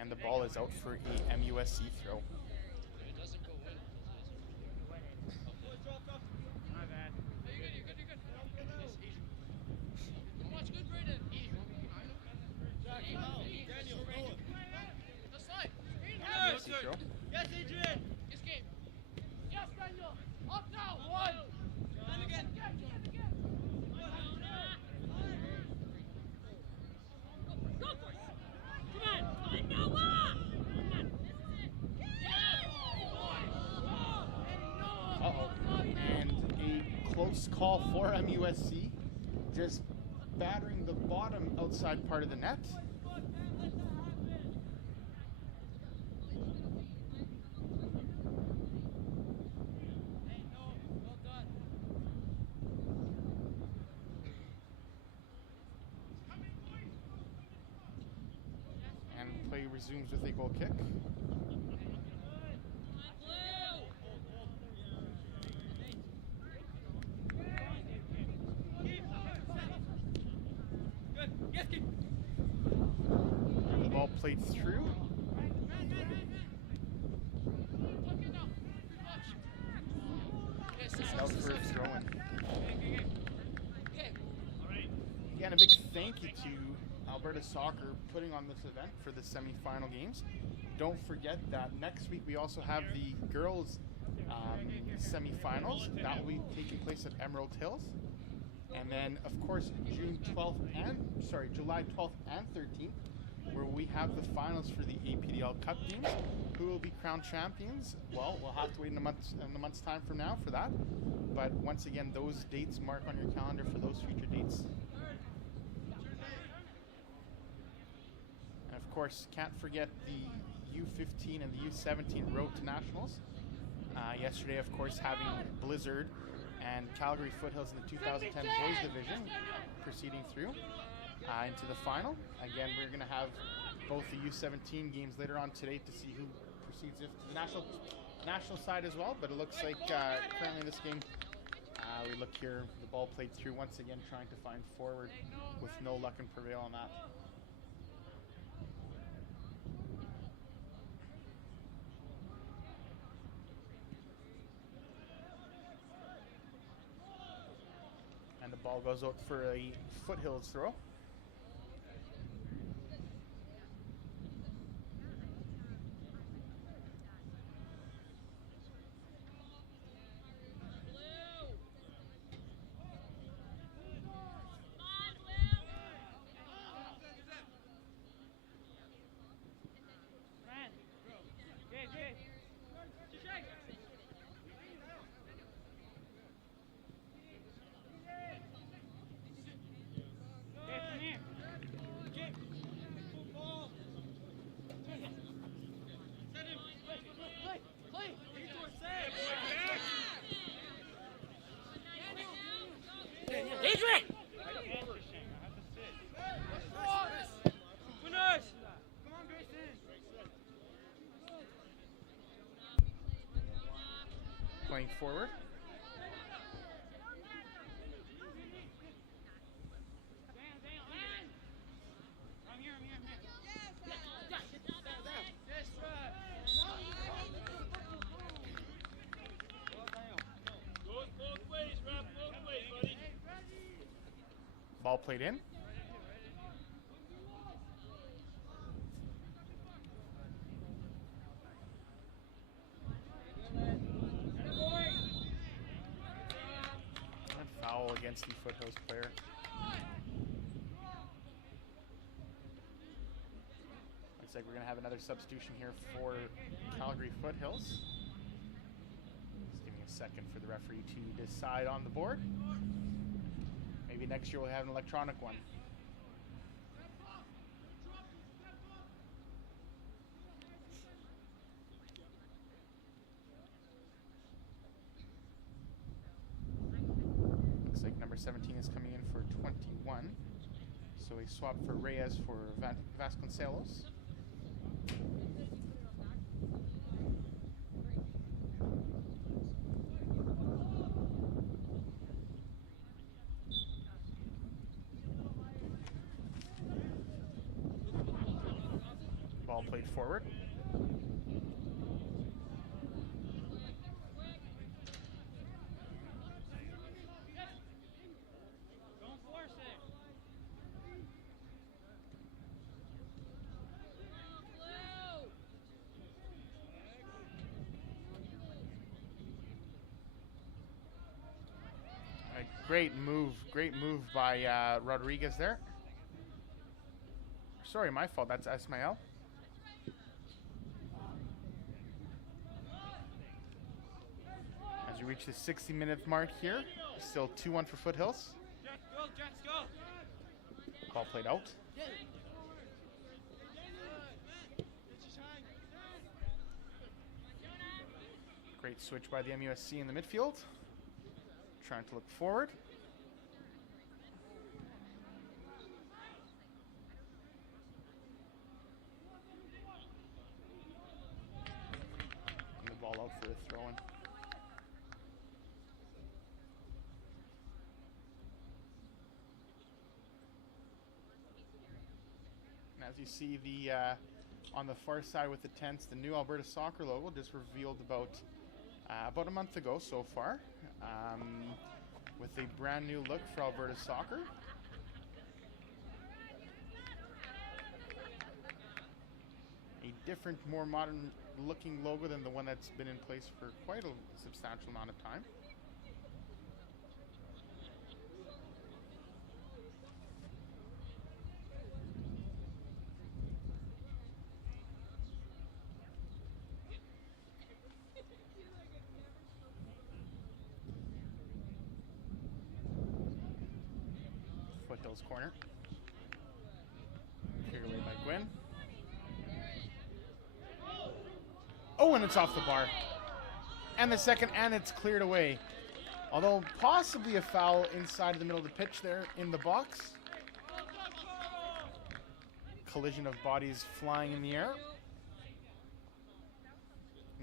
And the ball is out for a MUSC throw. MUSC throw. Yes, Adrian! Escape! Yes, Daniel! Up now! One! Time again! Go for it! Come on! Noah! Uh-oh. And a close call for MUSC. Just battering the bottom outside part of the net. And play resumes with a goal kick. The ball played through. Out for a throw-in. Again, a big thank you to Alberta Soccer putting on this event for the semi-final games. Don't forget that next week we also have the girls semi-finals. That will be taking place at Emerald Hills. And then, of course, July 12th and 13th, where we have the finals for the APDL Cup games. Who will be crowned champions? Well, we'll have to wait in a month's time from now for that. But once again, those dates, mark on your calendar for those future dates. And of course, can't forget the U15 and the U17 Road to Nationals. Yesterday, of course, having Blizzard and Calgary Foothills in the 2010 Boys Division proceeding through into the final. Again, we're going to have both the U17 games later on today to see who proceeds to the national side as well. But it looks like currently in this game, we look here, the ball played through once again, trying to find forward with no luck and prevail on that. And the ball goes out for a Foothills throw. Playing forward. Ball played in. Against the Foothills player. Looks like we're going to have another substitution here for Calgary Foothills. Just giving a second for the referee to decide on the board. Maybe next year we'll have an electronic one. Number 17 is coming in for 21. So a swap for Reyes for Vasconcelos. Ball Ball played forward. Don't force it. A great move by Rodriguez there. Sorry, my fault. That's Ismael. As you reach the 60-minute mark here, still 2-1 for Foothills. Jack, go. Ball played out. Great switch by the MUSC in the midfield. Trying to look forward. And the ball out for a throw-in. And as you see the on the far side with the tents, the new Alberta Soccer logo just revealed about a month ago so far, with a brand new look for Alberta Soccer. A different, more modern looking logo than the one that's been in place for quite a substantial amount of time. Foothills corner. Cleared away by Gwyn. Oh, and it's off the bar. And the second, and it's cleared away. Although possibly a foul inside of the middle of the pitch there in the box. Collision of bodies flying in the air.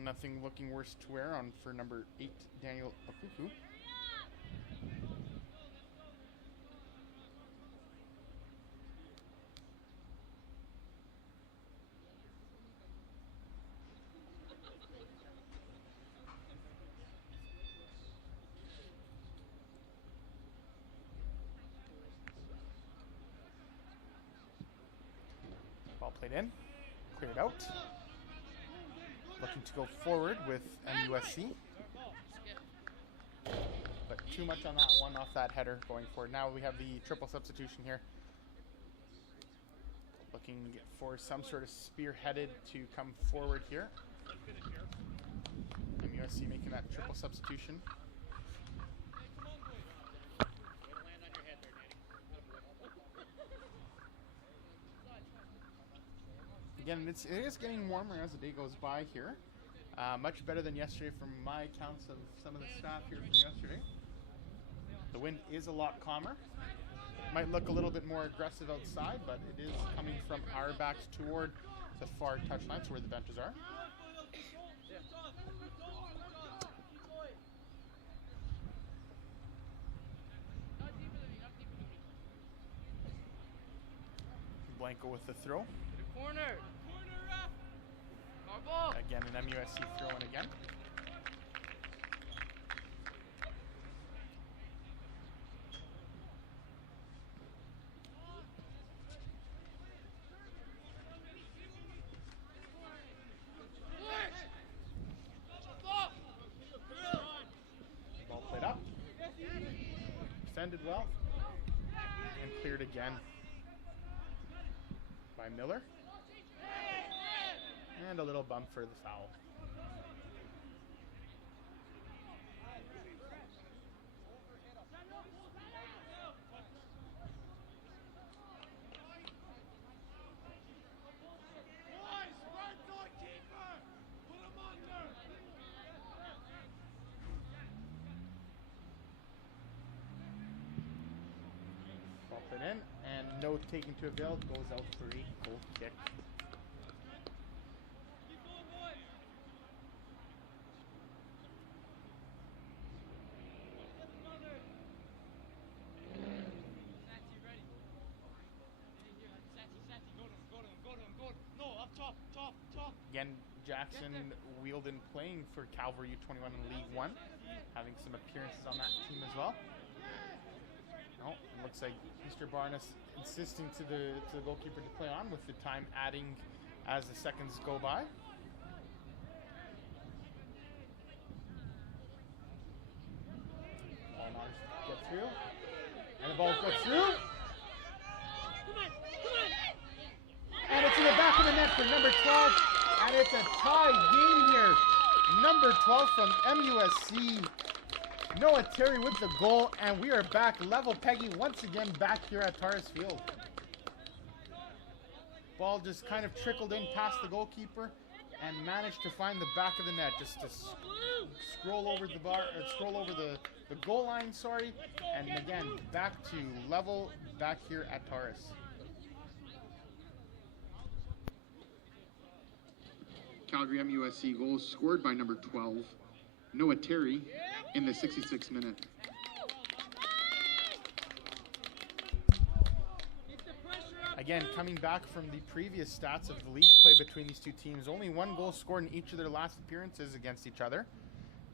Nothing looking worse to wear on for number 8, Daniel Akuku. Ball played in, cleared out. Looking to go forward with MUSC. But too much on that one off that header going forward. Now we have the triple substitution here. Looking for some sort of spearheaded to come forward here. MUSC making that triple substitution. Again, it is getting warmer as the day goes by here. Much better than yesterday from my accounts of some of the staff here from yesterday. The wind is a lot calmer. Might look a little bit more aggressive outside, but it is coming from our backs toward the far touchlines where the benches are. Blanco with the throw. Corner. Ball. Again, an MUSC throw in again. Ball played up. Defended well. And cleared again by Miller. And a little bump for the foul. Ball put in, and no taken to avail, goes out for a goal kick. Jackson Wielden playing for Calgary U21 in League One, having some appearances on that team as well. Oh, it looks like Mr. Barnes insisting to the goalkeeper to play on, with the time adding as the seconds go by. Ball managed to get through, and the ball gets through. And it's in the back of the net for number 12, and it's a tie game here. Number 12 from MUSC, Noah Terry with the goal, and we are back level pegging once again back here at Taurus Field. Ball just kind of trickled in past the goalkeeper and managed to find the back of the net, just to scroll over the bar, scroll over the goal line, sorry, and again back to level back here at Taurus. Calgary MUSC goal scored by number 12, Noah Terry, in the 66th minute. Again, coming back from the previous stats of the league play between these two teams, only one goal scored in each of their last appearances against each other.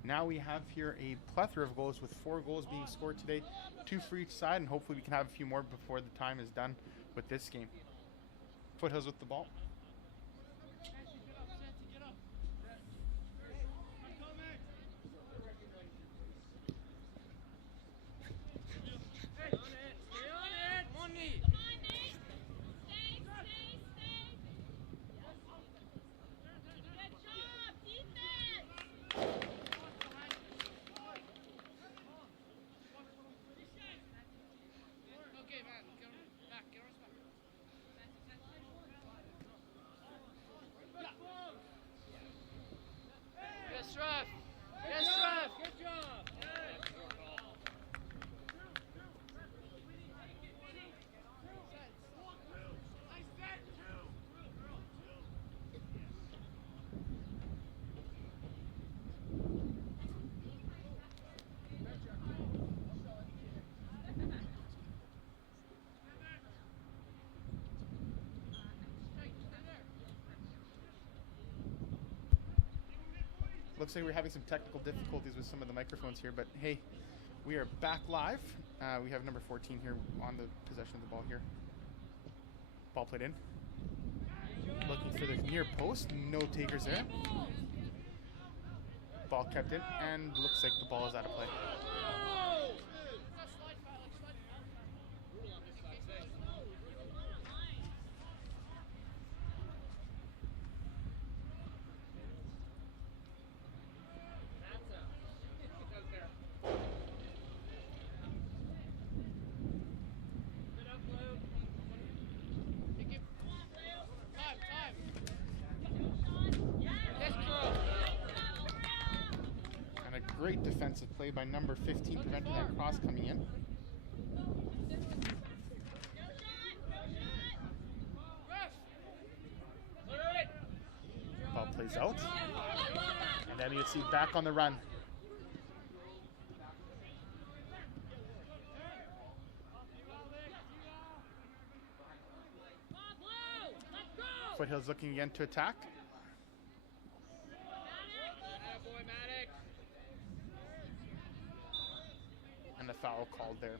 Now we have here a plethora of goals, with 4 goals being scored today, 2 for each side, and hopefully we can have a few more before the time is done with this game. Foothills with the ball. Looks like we're having some technical difficulties with some of the microphones here, but hey, we are back live. We have number 14 here on the possession of the ball here. Ball played in. Looking for the near post, no takers there. Ball kept in, and looks like the ball is out of play. Great defensive play by number 15, preventing that cross coming in. Ball plays out. And MUSC back on the run. Foothills looking again to attack. And the foul called there.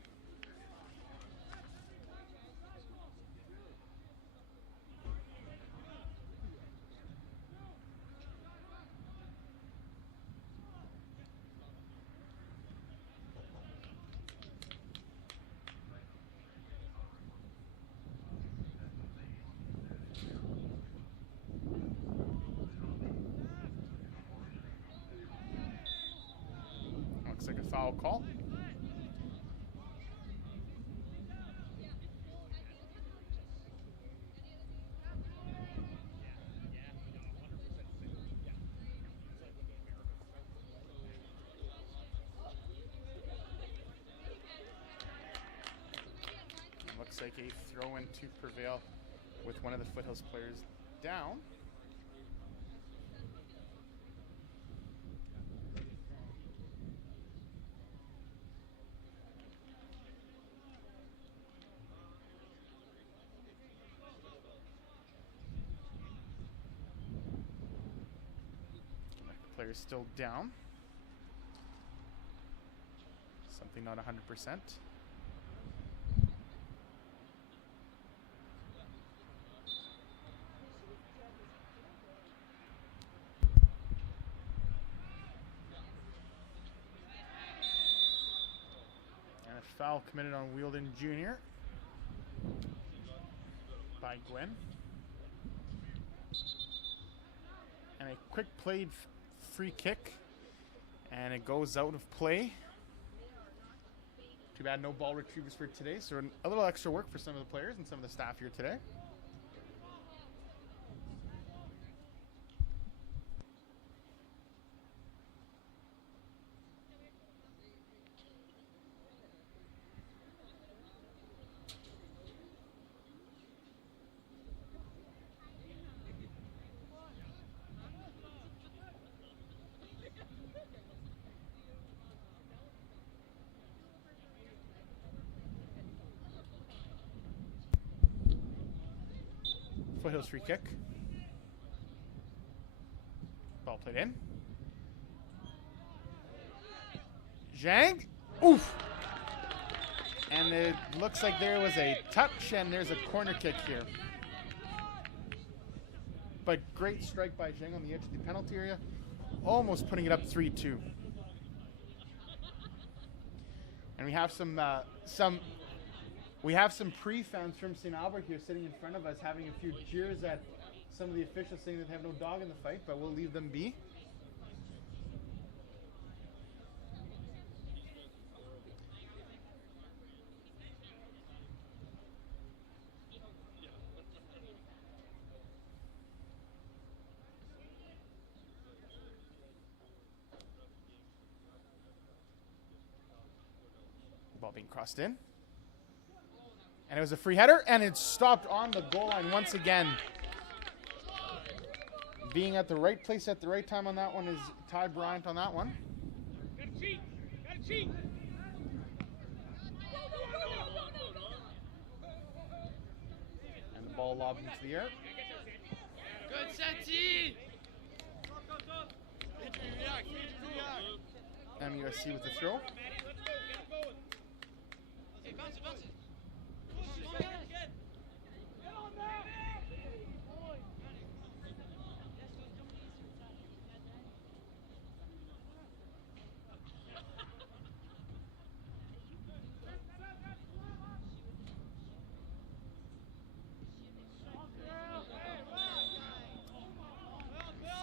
Looks like a foul call. Looks like a throw-in to prevail with one of the Foothills players down. players still down. Something not 100%. And a foul committed on Wielden Jr. by Gwen. And a quick played free kick. And it goes out of play. Too bad no ball retrievers for today. So a little extra work for some of the players and some of the staff here today. Foothills free kick. Ball played in. Zhang. Oof. And it looks like there was a touch and there's a corner kick here. But great strike by Zhang on the edge of the penalty area. Almost putting it up 3-2. And we have some pre-fans from St. Albert here sitting in front of us having a few jeers at some of the officials saying that they have no dog in the fight, but we'll leave them be. Ball being crossed in. And it was a free header, and it stopped on the goal line once again. Being at the right place at the right time on that one is Ty Bryant on that one. Gotta cheat! Gotta cheat! And the ball lobbed into the air. Good, Seti! MUSC with the throw. Hey, bounce it, bounce it.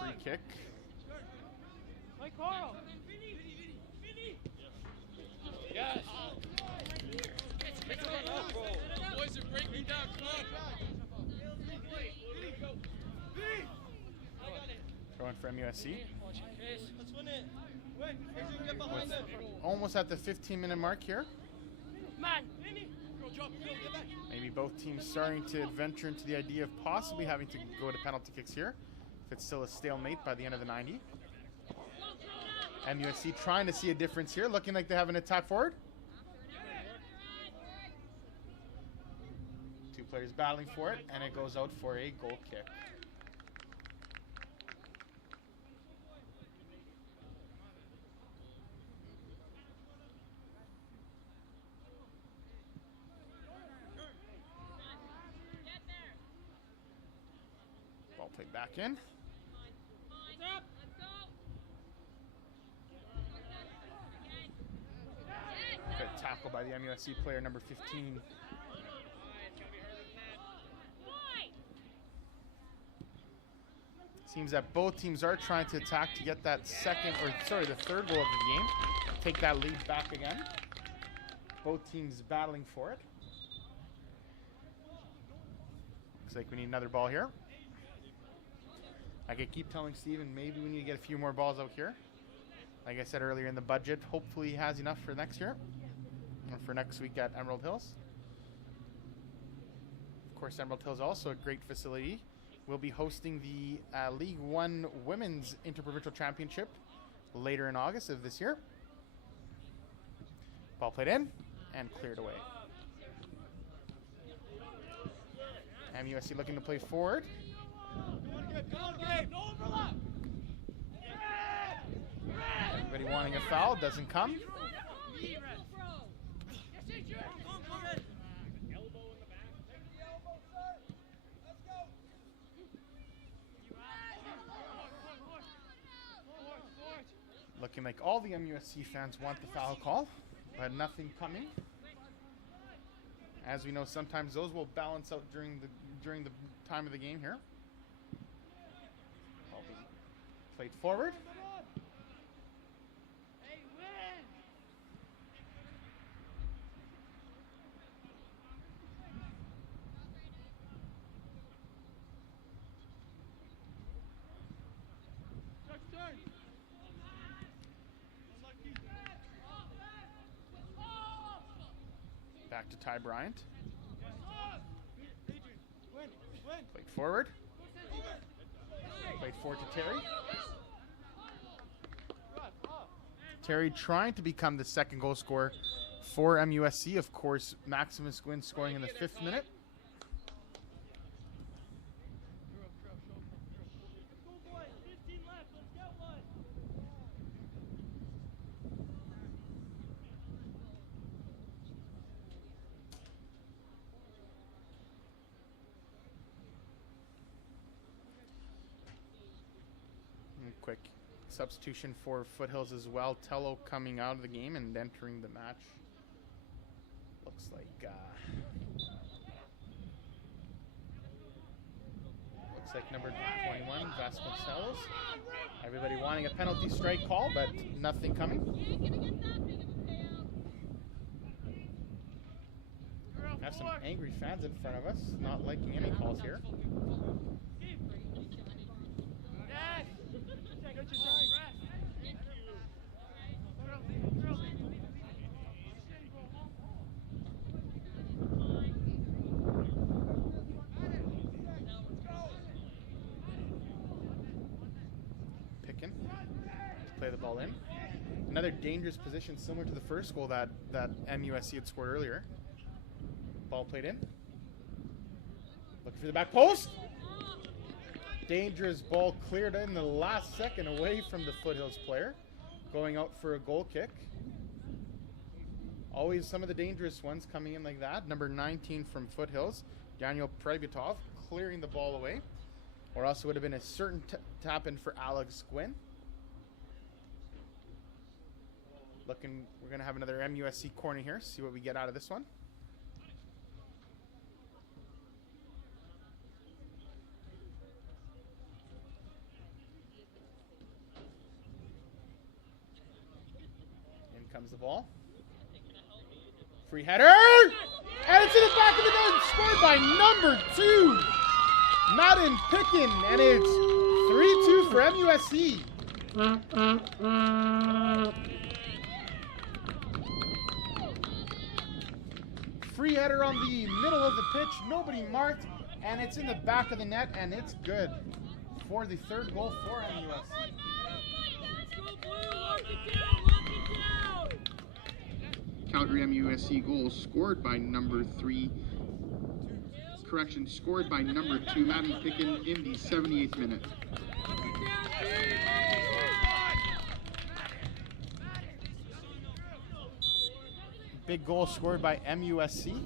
Free kick. Mike Carl. Yes. Boys are breaking down. Come on. Throwing for MUSC. Let's win it. Get behind them. Almost at the 15-minute mark here. Man. Drop, get back. Maybe both teams starting to venture into the idea of possibly having to go to penalty kicks here. If it's still a stalemate by the end of the 90. MUSC trying to see a difference here, looking like they have an attack forward. Two players battling for it, and it goes out for a goal kick. Ball played back in. Good tackle by the MUSC player, number 15. Seems that both teams are trying to attack to get that the third goal of the game. Take that lead back again. Both teams battling for it. Looks like we need another ball here. I could keep telling Steven maybe we need to get a few more balls out here. Like I said earlier in the budget, hopefully he has enough for next year. Or for next week at Emerald Hills. Of course, Emerald Hills also a great facility. We'll be hosting the League One Women's Interprovincial Championship later in August of this year. Ball played in and cleared away. MUSC looking to play forward. wanting a foul, doesn't come. Looking like all the MUSC fans want the foul call, but nothing coming. As we know, sometimes those will balance out during the time of the game here. Played forward. Back to Ty Bryant. Played forward. Played forward to Terry. Terry trying to become the second goal scorer for MUSC. Of course, Maximus Gwynn scoring in the 5th minute. Quick substitution for Foothills as well. Tello coming out of the game and entering the match. Looks like number 21, Vasconcelos. Everybody wanting a penalty strike call, but nothing coming. Have some angry fans in front of us, not liking any calls here. Play the ball in. Another dangerous position similar to the first goal that MUSC had scored earlier. Ball played in. Looking for the back post. Dangerous ball cleared in the last second away from the Foothills player. Going out for a goal kick. Always some of the dangerous ones coming in like that. Number 19 from Foothills, Daniel Prebytov, clearing the ball away. Or else it would have been a certain tap in for Alex Gwynn. We're going to have another MUSC corner here. See what we get out of this one. In comes the ball. Free header! And it's in the back of the net. Scored by number 2, Madden Pickin. And it's 3-2 for MUSC. Free header on the middle of the pitch, nobody marked, and it's in the back of the net, and it's good for the 3rd goal for MUSC. Calgary MUSC goal scored by number 3. Correction, scored by number 2, Madden Pickin, in the 78th minute. Big goal scored by MUSC.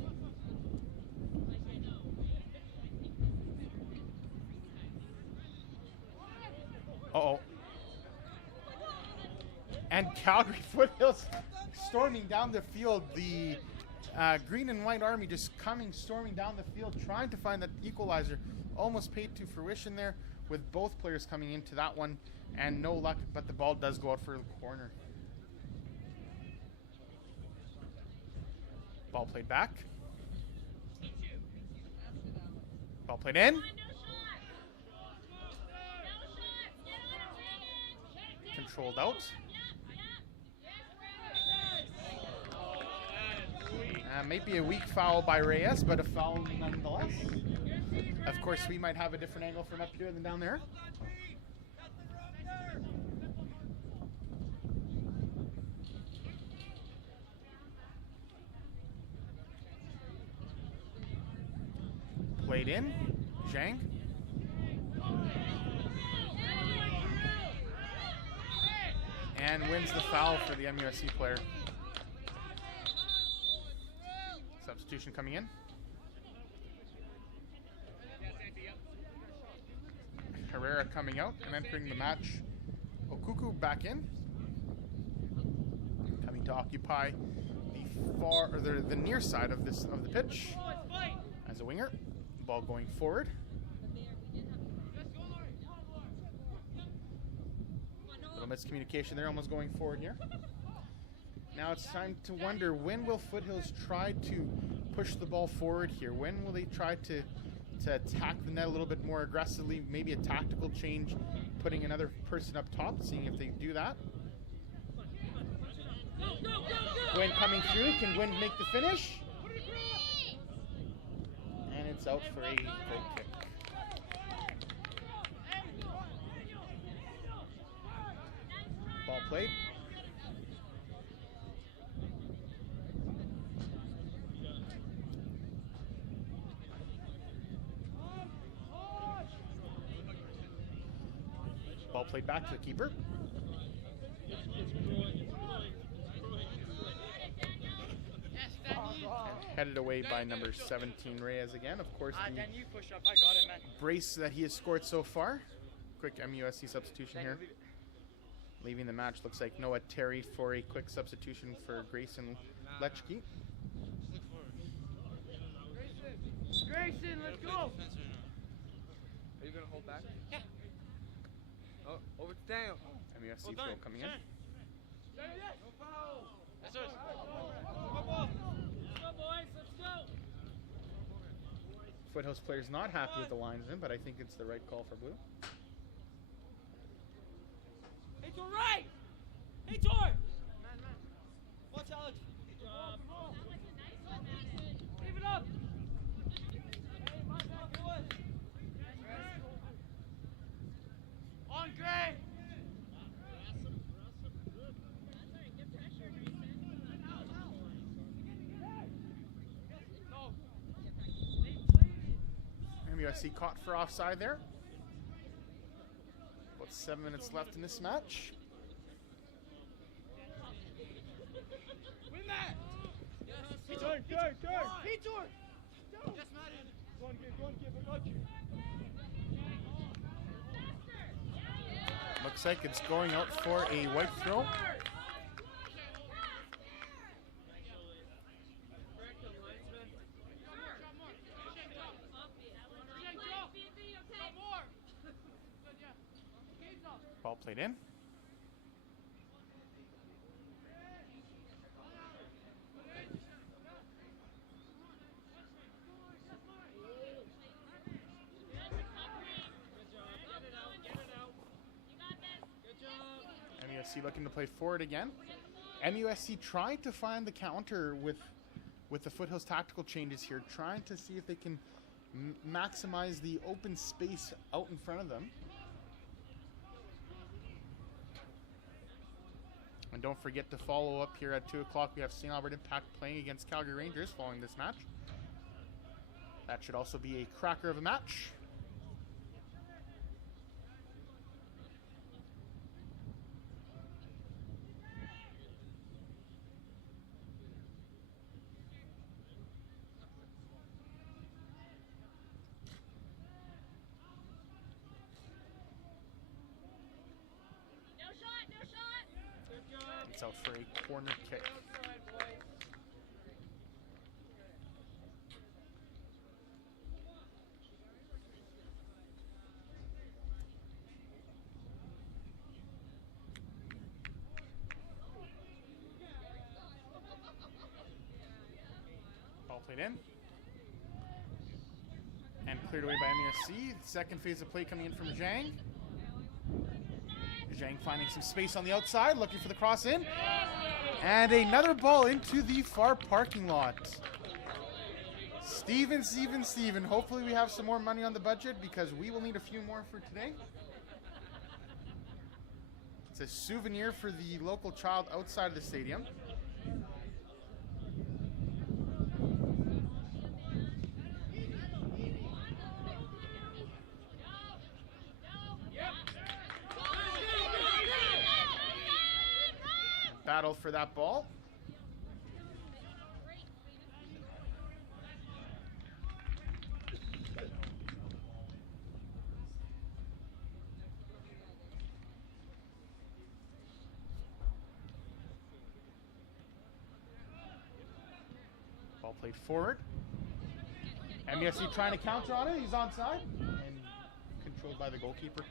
Uh-oh. And Calgary Foothills storming down the field. The green and white army just storming down the field, trying to find that equalizer. Almost paid to fruition there with both players coming into that one. And no luck, but the ball does go out for the corner. Ball played back. Ball played in. Controlled out. Might be a weak foul by Reyes, but a foul nonetheless. Of course, we might have a different angle from up here than down there. Played in, Zhang. and wins the foul for the MUSC player. Substitution coming in. Herrera coming out and entering the match. Okuku back in. Coming to occupy the near side of the pitch as a winger. Ball going forward. Little miscommunication there, almost going forward here. Now it's time to wonder, when will Foothills try to push the ball forward here? When will they try to attack the net a little bit more aggressively? Maybe a tactical change, putting another person up top, seeing if they do that. Gwynn coming through. Can Gwynn make the finish? And it's out for a goal kick. Ball played. Ball played back to the keeper. Headed away by number 17, Reyes again. Of course, the you push up. I got it, man. brace that he has scored so far. Quick MUSC substitution here. Leaving the match, looks like Noah Terry for a quick substitution for Grayson Lechke. Grayson, let's go. Are you going to hold back? Yeah. Oh, over to Daniel. MUSC throw coming in. That's ours. Let's go, boys. Let's go. Foothills player's not happy with the linesman, but I think it's the right call for blue. Hey, Tor, right! Hey, Tor! Man. Watch Alex. Good job. Leave it up. Hey, my bad, boys. On Gray. MUSC caught for offside there. About 7 minutes left in this match. Win that! Hey, Tor! Hey, Tor! Yes, Madden! Go on, give, I got you. Looks like it's going out for a white throw. Ball played in. MUSC looking to play forward again. MUSC trying to find the counter with the Foothills tactical changes here, trying to see if they can maximize the open space out in front of them. And don't forget to follow up here at 2 o'clock. We have St. Albert Impact playing against Calgary Rangers following this match. That should also be a cracker of a match. It's out for a corner kick. Ball played in. And cleared away by MUSC. Second phase of play coming in from Zhang. Zhang finding some space on the outside, looking for the cross in. And another ball into the far parking lot. Steven. Hopefully we have some more money on the budget because we will need a few more for today. It's a souvenir for the local child outside of the stadium. battle for that ball. Ball played forward. MUSC trying to counter on it. He's onside and controlled by the goalkeeper.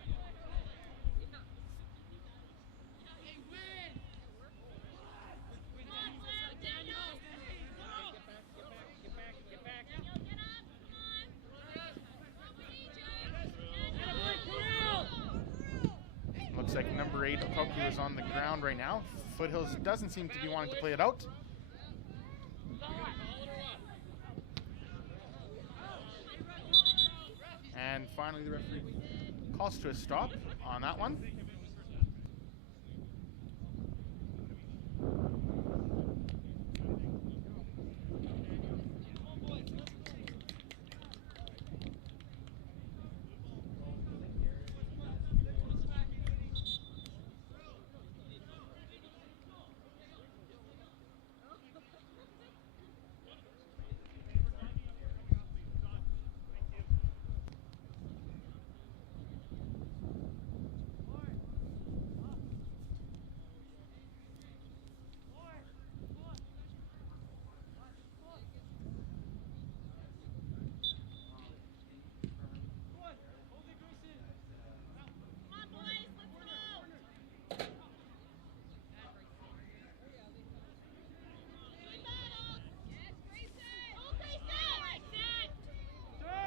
Looks like number 8, Okoku, is on the ground right now. Foothills doesn't seem to be wanting to play it out. And finally the referee calls to a stop on that one.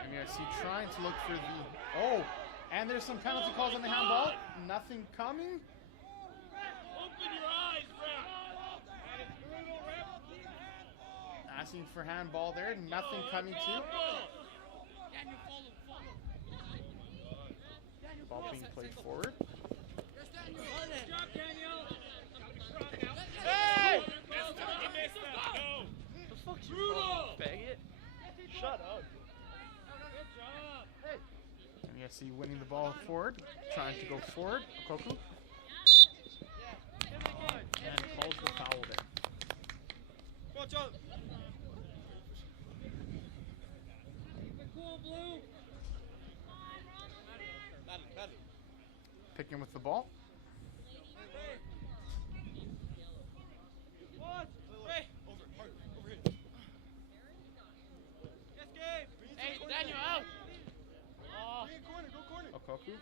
MUSC trying to look for the... Oh! And there's some penalty calls on the handball. Nothing coming. Open your eyes, ref. Asking for handball there. Nothing coming too. Ball being played forward. Hey! The fuck's your problem, faggot? Shut up. MUSC winning the ball forward. Trying to go forward. Okoku. And calls the foul there. Watch out. Cool, blue. Picking with the ball. What? Hey. Over here. Yes, Gabe. Hey, Daniel, out. Okoku.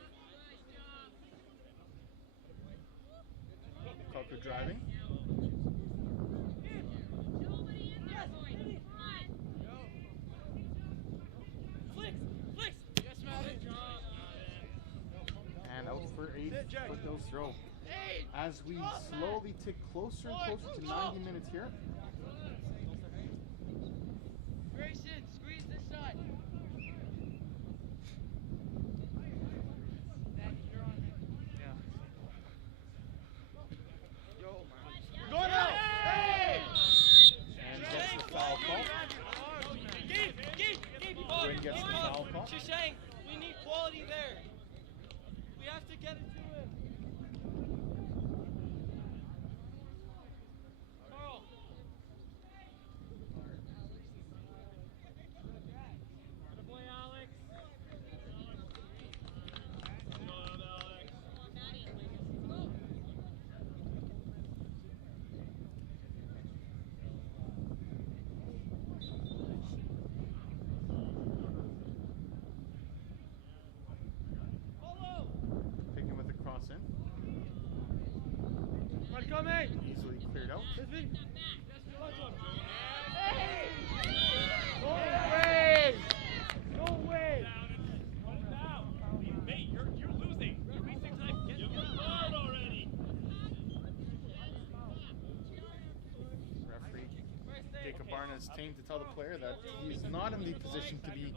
Okoku driving. And out for a Foothills throw. As we slowly tick closer and closer to 90 minutes here. Grayson, squeeze this side. And gets the foul call. Gwen gets the foul call. She's saying we need quality there. We have to get it to him. Carl. Good boy, Alex. Picking with the cross in. Right, coming. Easily cleared out. Hey! No way! No way! Mate, you're losing. You're wasting time. Get hard already. Referee Jacob Barna is tamed to tell the player that he's not in the position to be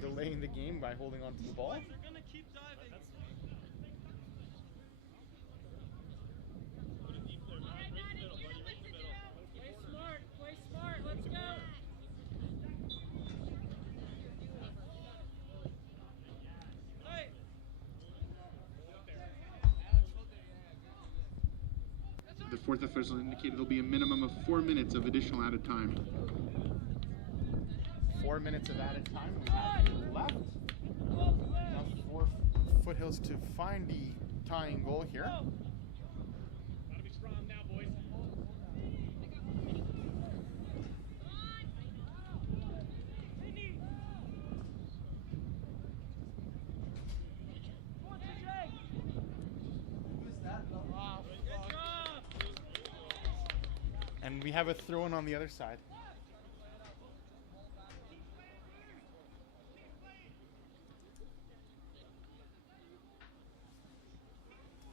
delaying the game by holding on to the ball. They're gonna keep diving. Play smart, let's go. Hey. The fourth official indicated there'll be a minimum of 4 minutes of additional added time. 4 minutes of added time we have left. Now for Foothills to find the tying goal here. Gotta be strong now, boys. And we have a throw-in on the other side.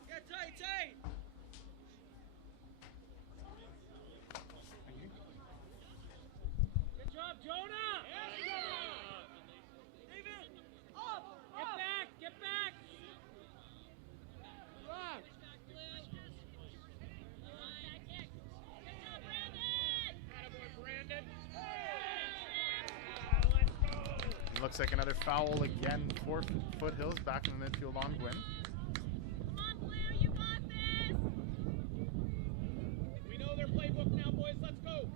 Get tight, tight. Good job, Jonah. David, up. Get back, get back. Run. Looks like another foul again for Foothills, back in the midfield on Gwyn. Come on, Blair, you got this! We know their playbook now, boys. Let's go.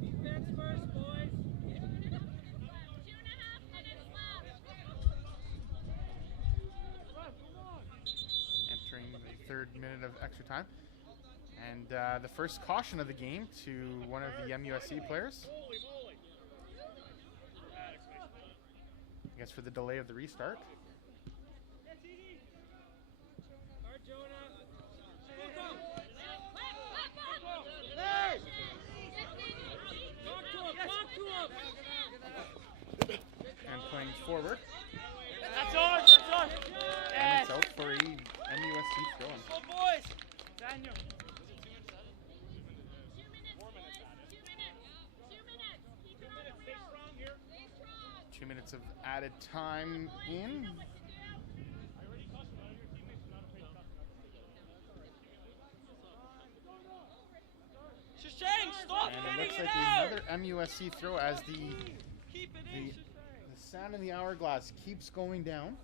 Defense first, boys. 2.5 minutes left. Entering the third minute of extra time. And the first caution of the game to one of the MUSC players. Holy moly. I guess for the delay of the restart. Hard, Jonah. Hey! Talk to him. And playing forward. That's on, that's on. And it's out for a MUSC throw-in. Go, boys. Daniel. 2 minutes, boys. 2 minutes. 2 minutes. Keep it on the Stay wheel. strong here. Stay strong. 2 minutes of added time in. You know what to do. I already cussed one of your teammates for not afraid to cuss. Shashang, stop And it hitting looks it like out. another MUSC throw as the Keep it in, Shashang. sound in the hourglass keeps going down.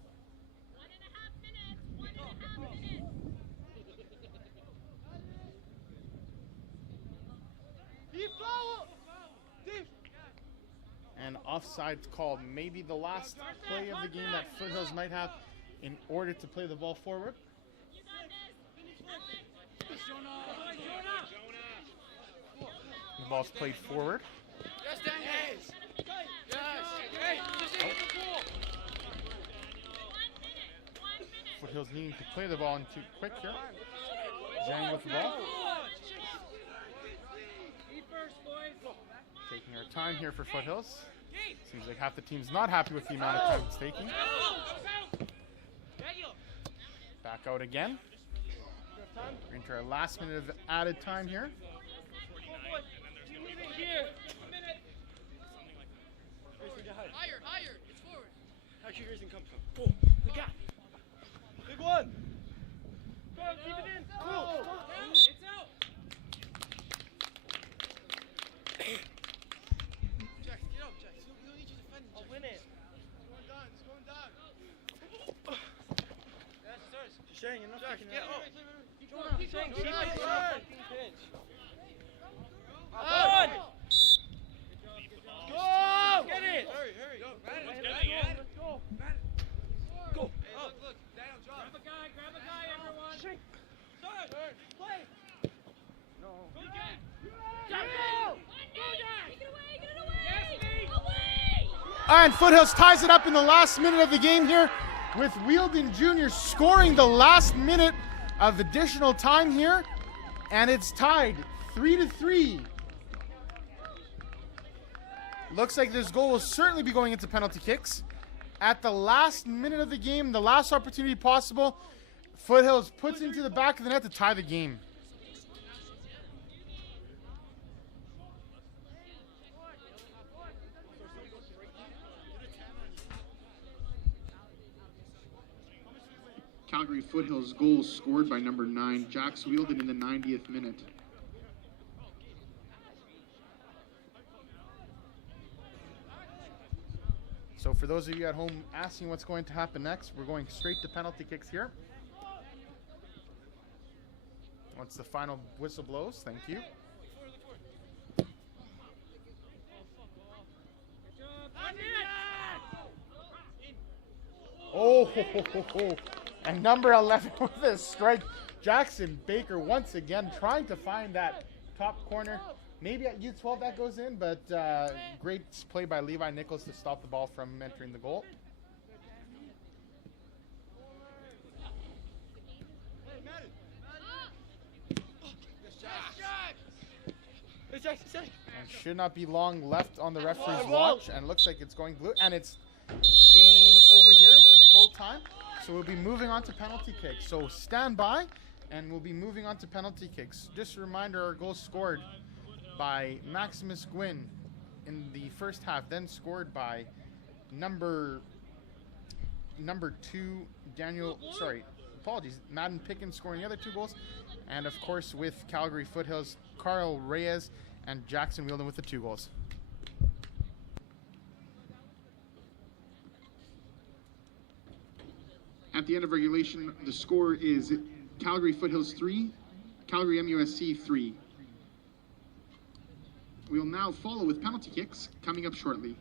1.5 minutes. 1.5 minutes. Deep foul. Deep. And offside called. Maybe the last play of the game that Foothills might have in order to play the ball forward. You got this. Jonah. The ball's played forward. Yes, Daniel. Yes. Hey, just hit the ball. 1 minute. 1 minute. Foothills needing to play the ball in too quick here. Zhang with the ball. Deep first, boys. Taking our time here for Foothills. Seems like half the team's not happy with the amount of time it's taking. Back out again. We're into our last minute of added time here. Here. Higher, it's forward. Actually, Grayson, come. Go. Good guy. Big one. Go, keep it in. Go. It's out. Jax, get up, Jax. We don't need you defending, Jax. I'll win it. It's going down. Yes, sir. Shashang, you're not Jax, picking get it up. Shashang, keep it. Fucking pitch. On. Go! Get it! Hurry. Let's go. Go. Hey, look. Daniel, drop. Grab a guy, everyone. Turn. Play. No. Go, Jack. Jack, go! Take it away. Get it away. Yes, me. Away. And Foothills ties it up in the last minute of the game here with Wheeldon Jr. scoring the last minute of additional time here. And it's tied 3-3. Looks like this goal will certainly be going into penalty kicks. At the last minute of the game, the last opportunity possible, Foothills puts it into the back of the net to tie the game. Calgary Foothills goal scored by number 9, Jax Wheeldon in the 90th minute. So for those of you at home asking what's going to happen next, we're going straight to penalty kicks here. Once the final whistle blows, thank you. Oh, and number 11 with a strike. Jackson Baker once again trying to find that top corner. Maybe at U12 that goes in, but great play by Levi Nichols to stop the ball from entering the goal. And should not be long left on the referee's watch, and looks like it's going blue, and it's game over here, full time. So we'll be moving on to penalty kicks. So stand by, and we'll be moving on to penalty kicks. Just a reminder, our goal scored by Maximus Gwynn in the first half, then scored by number 2 Madden Pickens scoring the other 2 goals, and of course with Calgary Foothills, Carl Reyes and Jackson Wielden with the 2 goals. At the end of regulation, the score is Calgary Foothills 3, Calgary MUSC 3. We'll now follow with penalty kicks coming up shortly.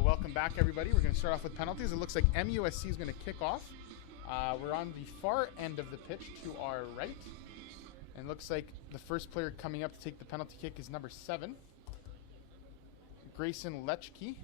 Welcome back, everybody. We're going to start off with penalties. It looks like MUSC is going to kick off. We're on the far end of the pitch to our right. And it looks like the first player coming up to take the penalty kick is number 7, Grayson Lechke.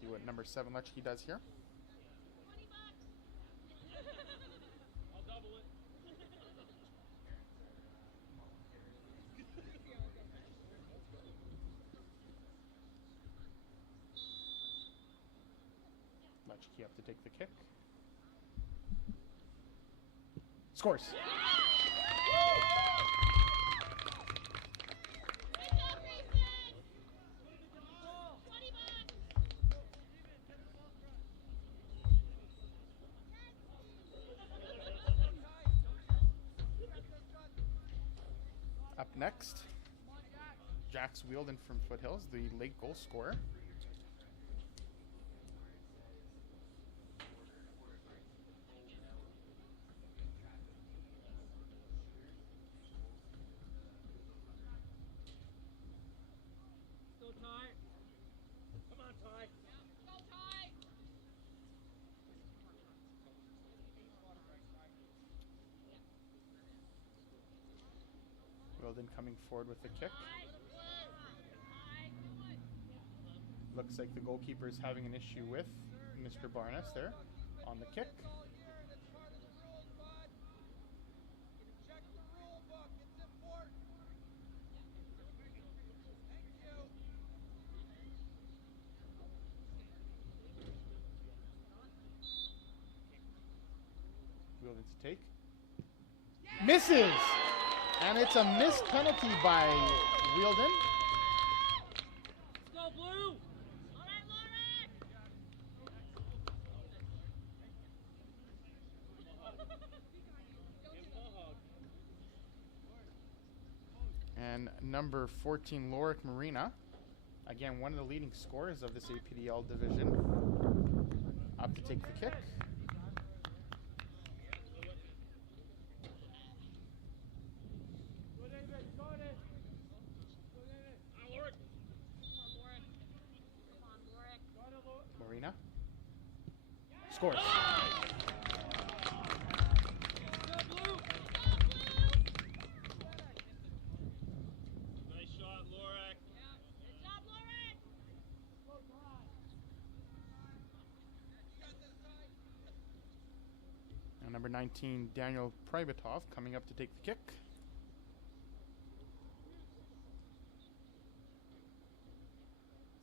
See what number 7 Lechke does here. I'll double it. Latchkey up to take the kick. Scores. Up next, Jax Wielden from Foothills, the late goal scorer. Go Ty. Come on, Ty. Go, Ty. Wielden coming forward with the kick. Looks like the goalkeeper is having an issue with Mr. Barnes there on the kick. Wielden to take. Misses! And it's a missed penalty by Wielden. Let's go, Blue. All right, Lauren. And number 14, Lorik Marina. Again, one of the leading scorers of this APDL division. Up to take the kick. Go, David. Go, David. Go, David. Alert. Come on, Lauren. Marina. Scores. Go, Blue. Nice shot, Lorak. Good job, Lauren. And number 19, Daniel Privatov coming up to take the kick.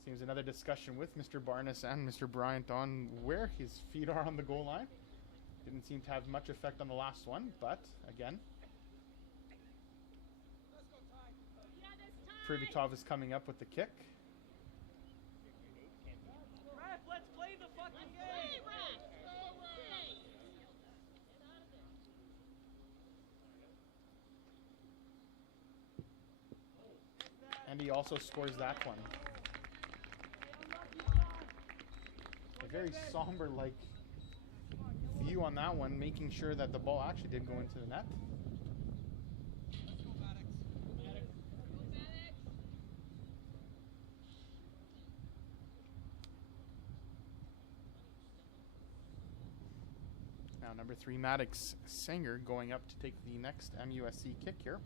Seems another discussion with Mr. Barnes and Mr. Bryant on where his feet are on the goal line. Didn't seem to have much effect on the last one, but again, Yeah, this time. Privatov is coming up with the kick. Ref, let's play the fucking Play, game. Ref. And he also scores that one. A very somber-like view on that one, making sure that the ball actually did go into the net. Now number 3, Maddox Sanger going up to take the next MUSC kick here.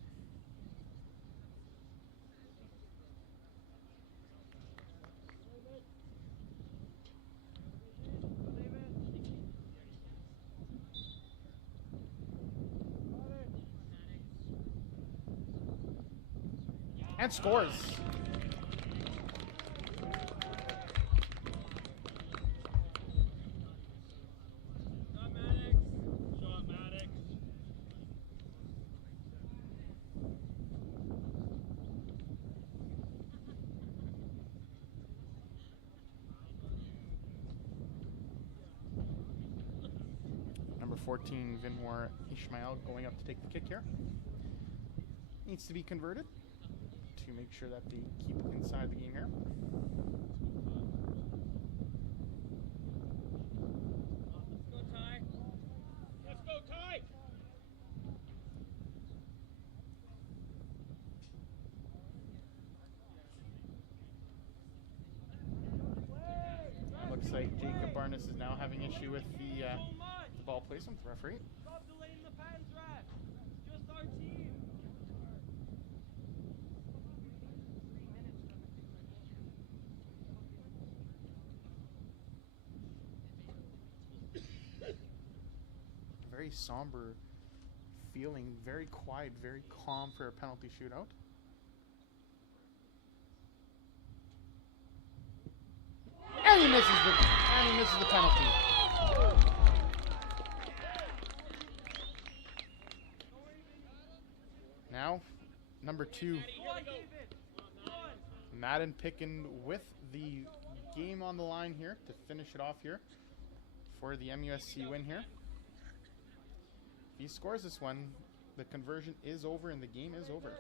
And scores. Shot Maddox. Shot, Maddox. Number 14, Vinwar Ishmael going up to take the kick here. Needs to be converted to make sure that they keep it inside the game here. Let's go, Ty. Let's go, Ty. It looks like Jacob Barnes is now having issue with the So much. ball placement, the referee. Stop delaying the pens, Ref. It's just our team. Very somber feeling, very quiet, very calm for a penalty shootout. And he misses misses the penalty. Now, number 2, Madden Pickin with the game on the line here to finish it off here for the MUSC win here. If he scores this one, the conversion is over and the game is over.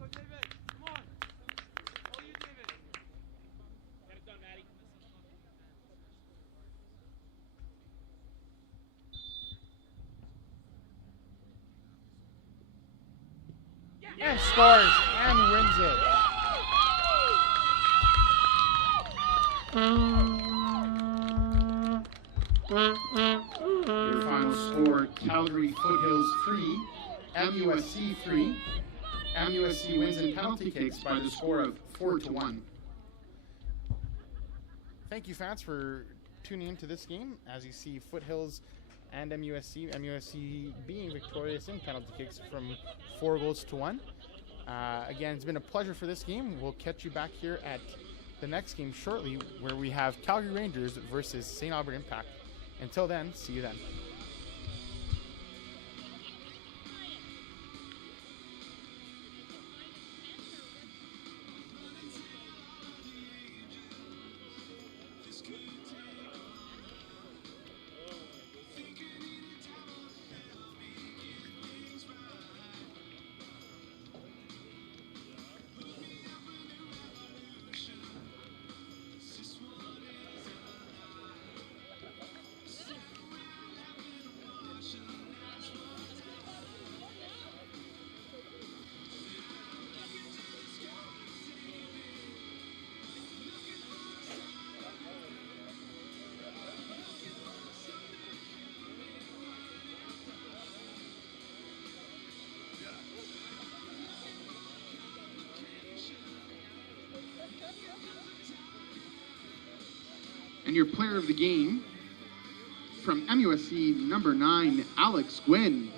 Let's go, David. Come on. All you, David. Get it done, Maddie. And scores and wins it. Your final score, Calgary Foothills 3, MUSC 3. MUSC wins in penalty kicks by the score of 4-1. Thank you, fans, for tuning into this game. As you see, Foothills and MUSC being victorious in penalty kicks from 4-1. Again, it's been a pleasure for this game. We'll catch you back here at the next game shortly, where we have Calgary Rangers versus St. Albert Impact. Until then, see you then. And your player of the game, from MUSC number 9, Alex Gwynn.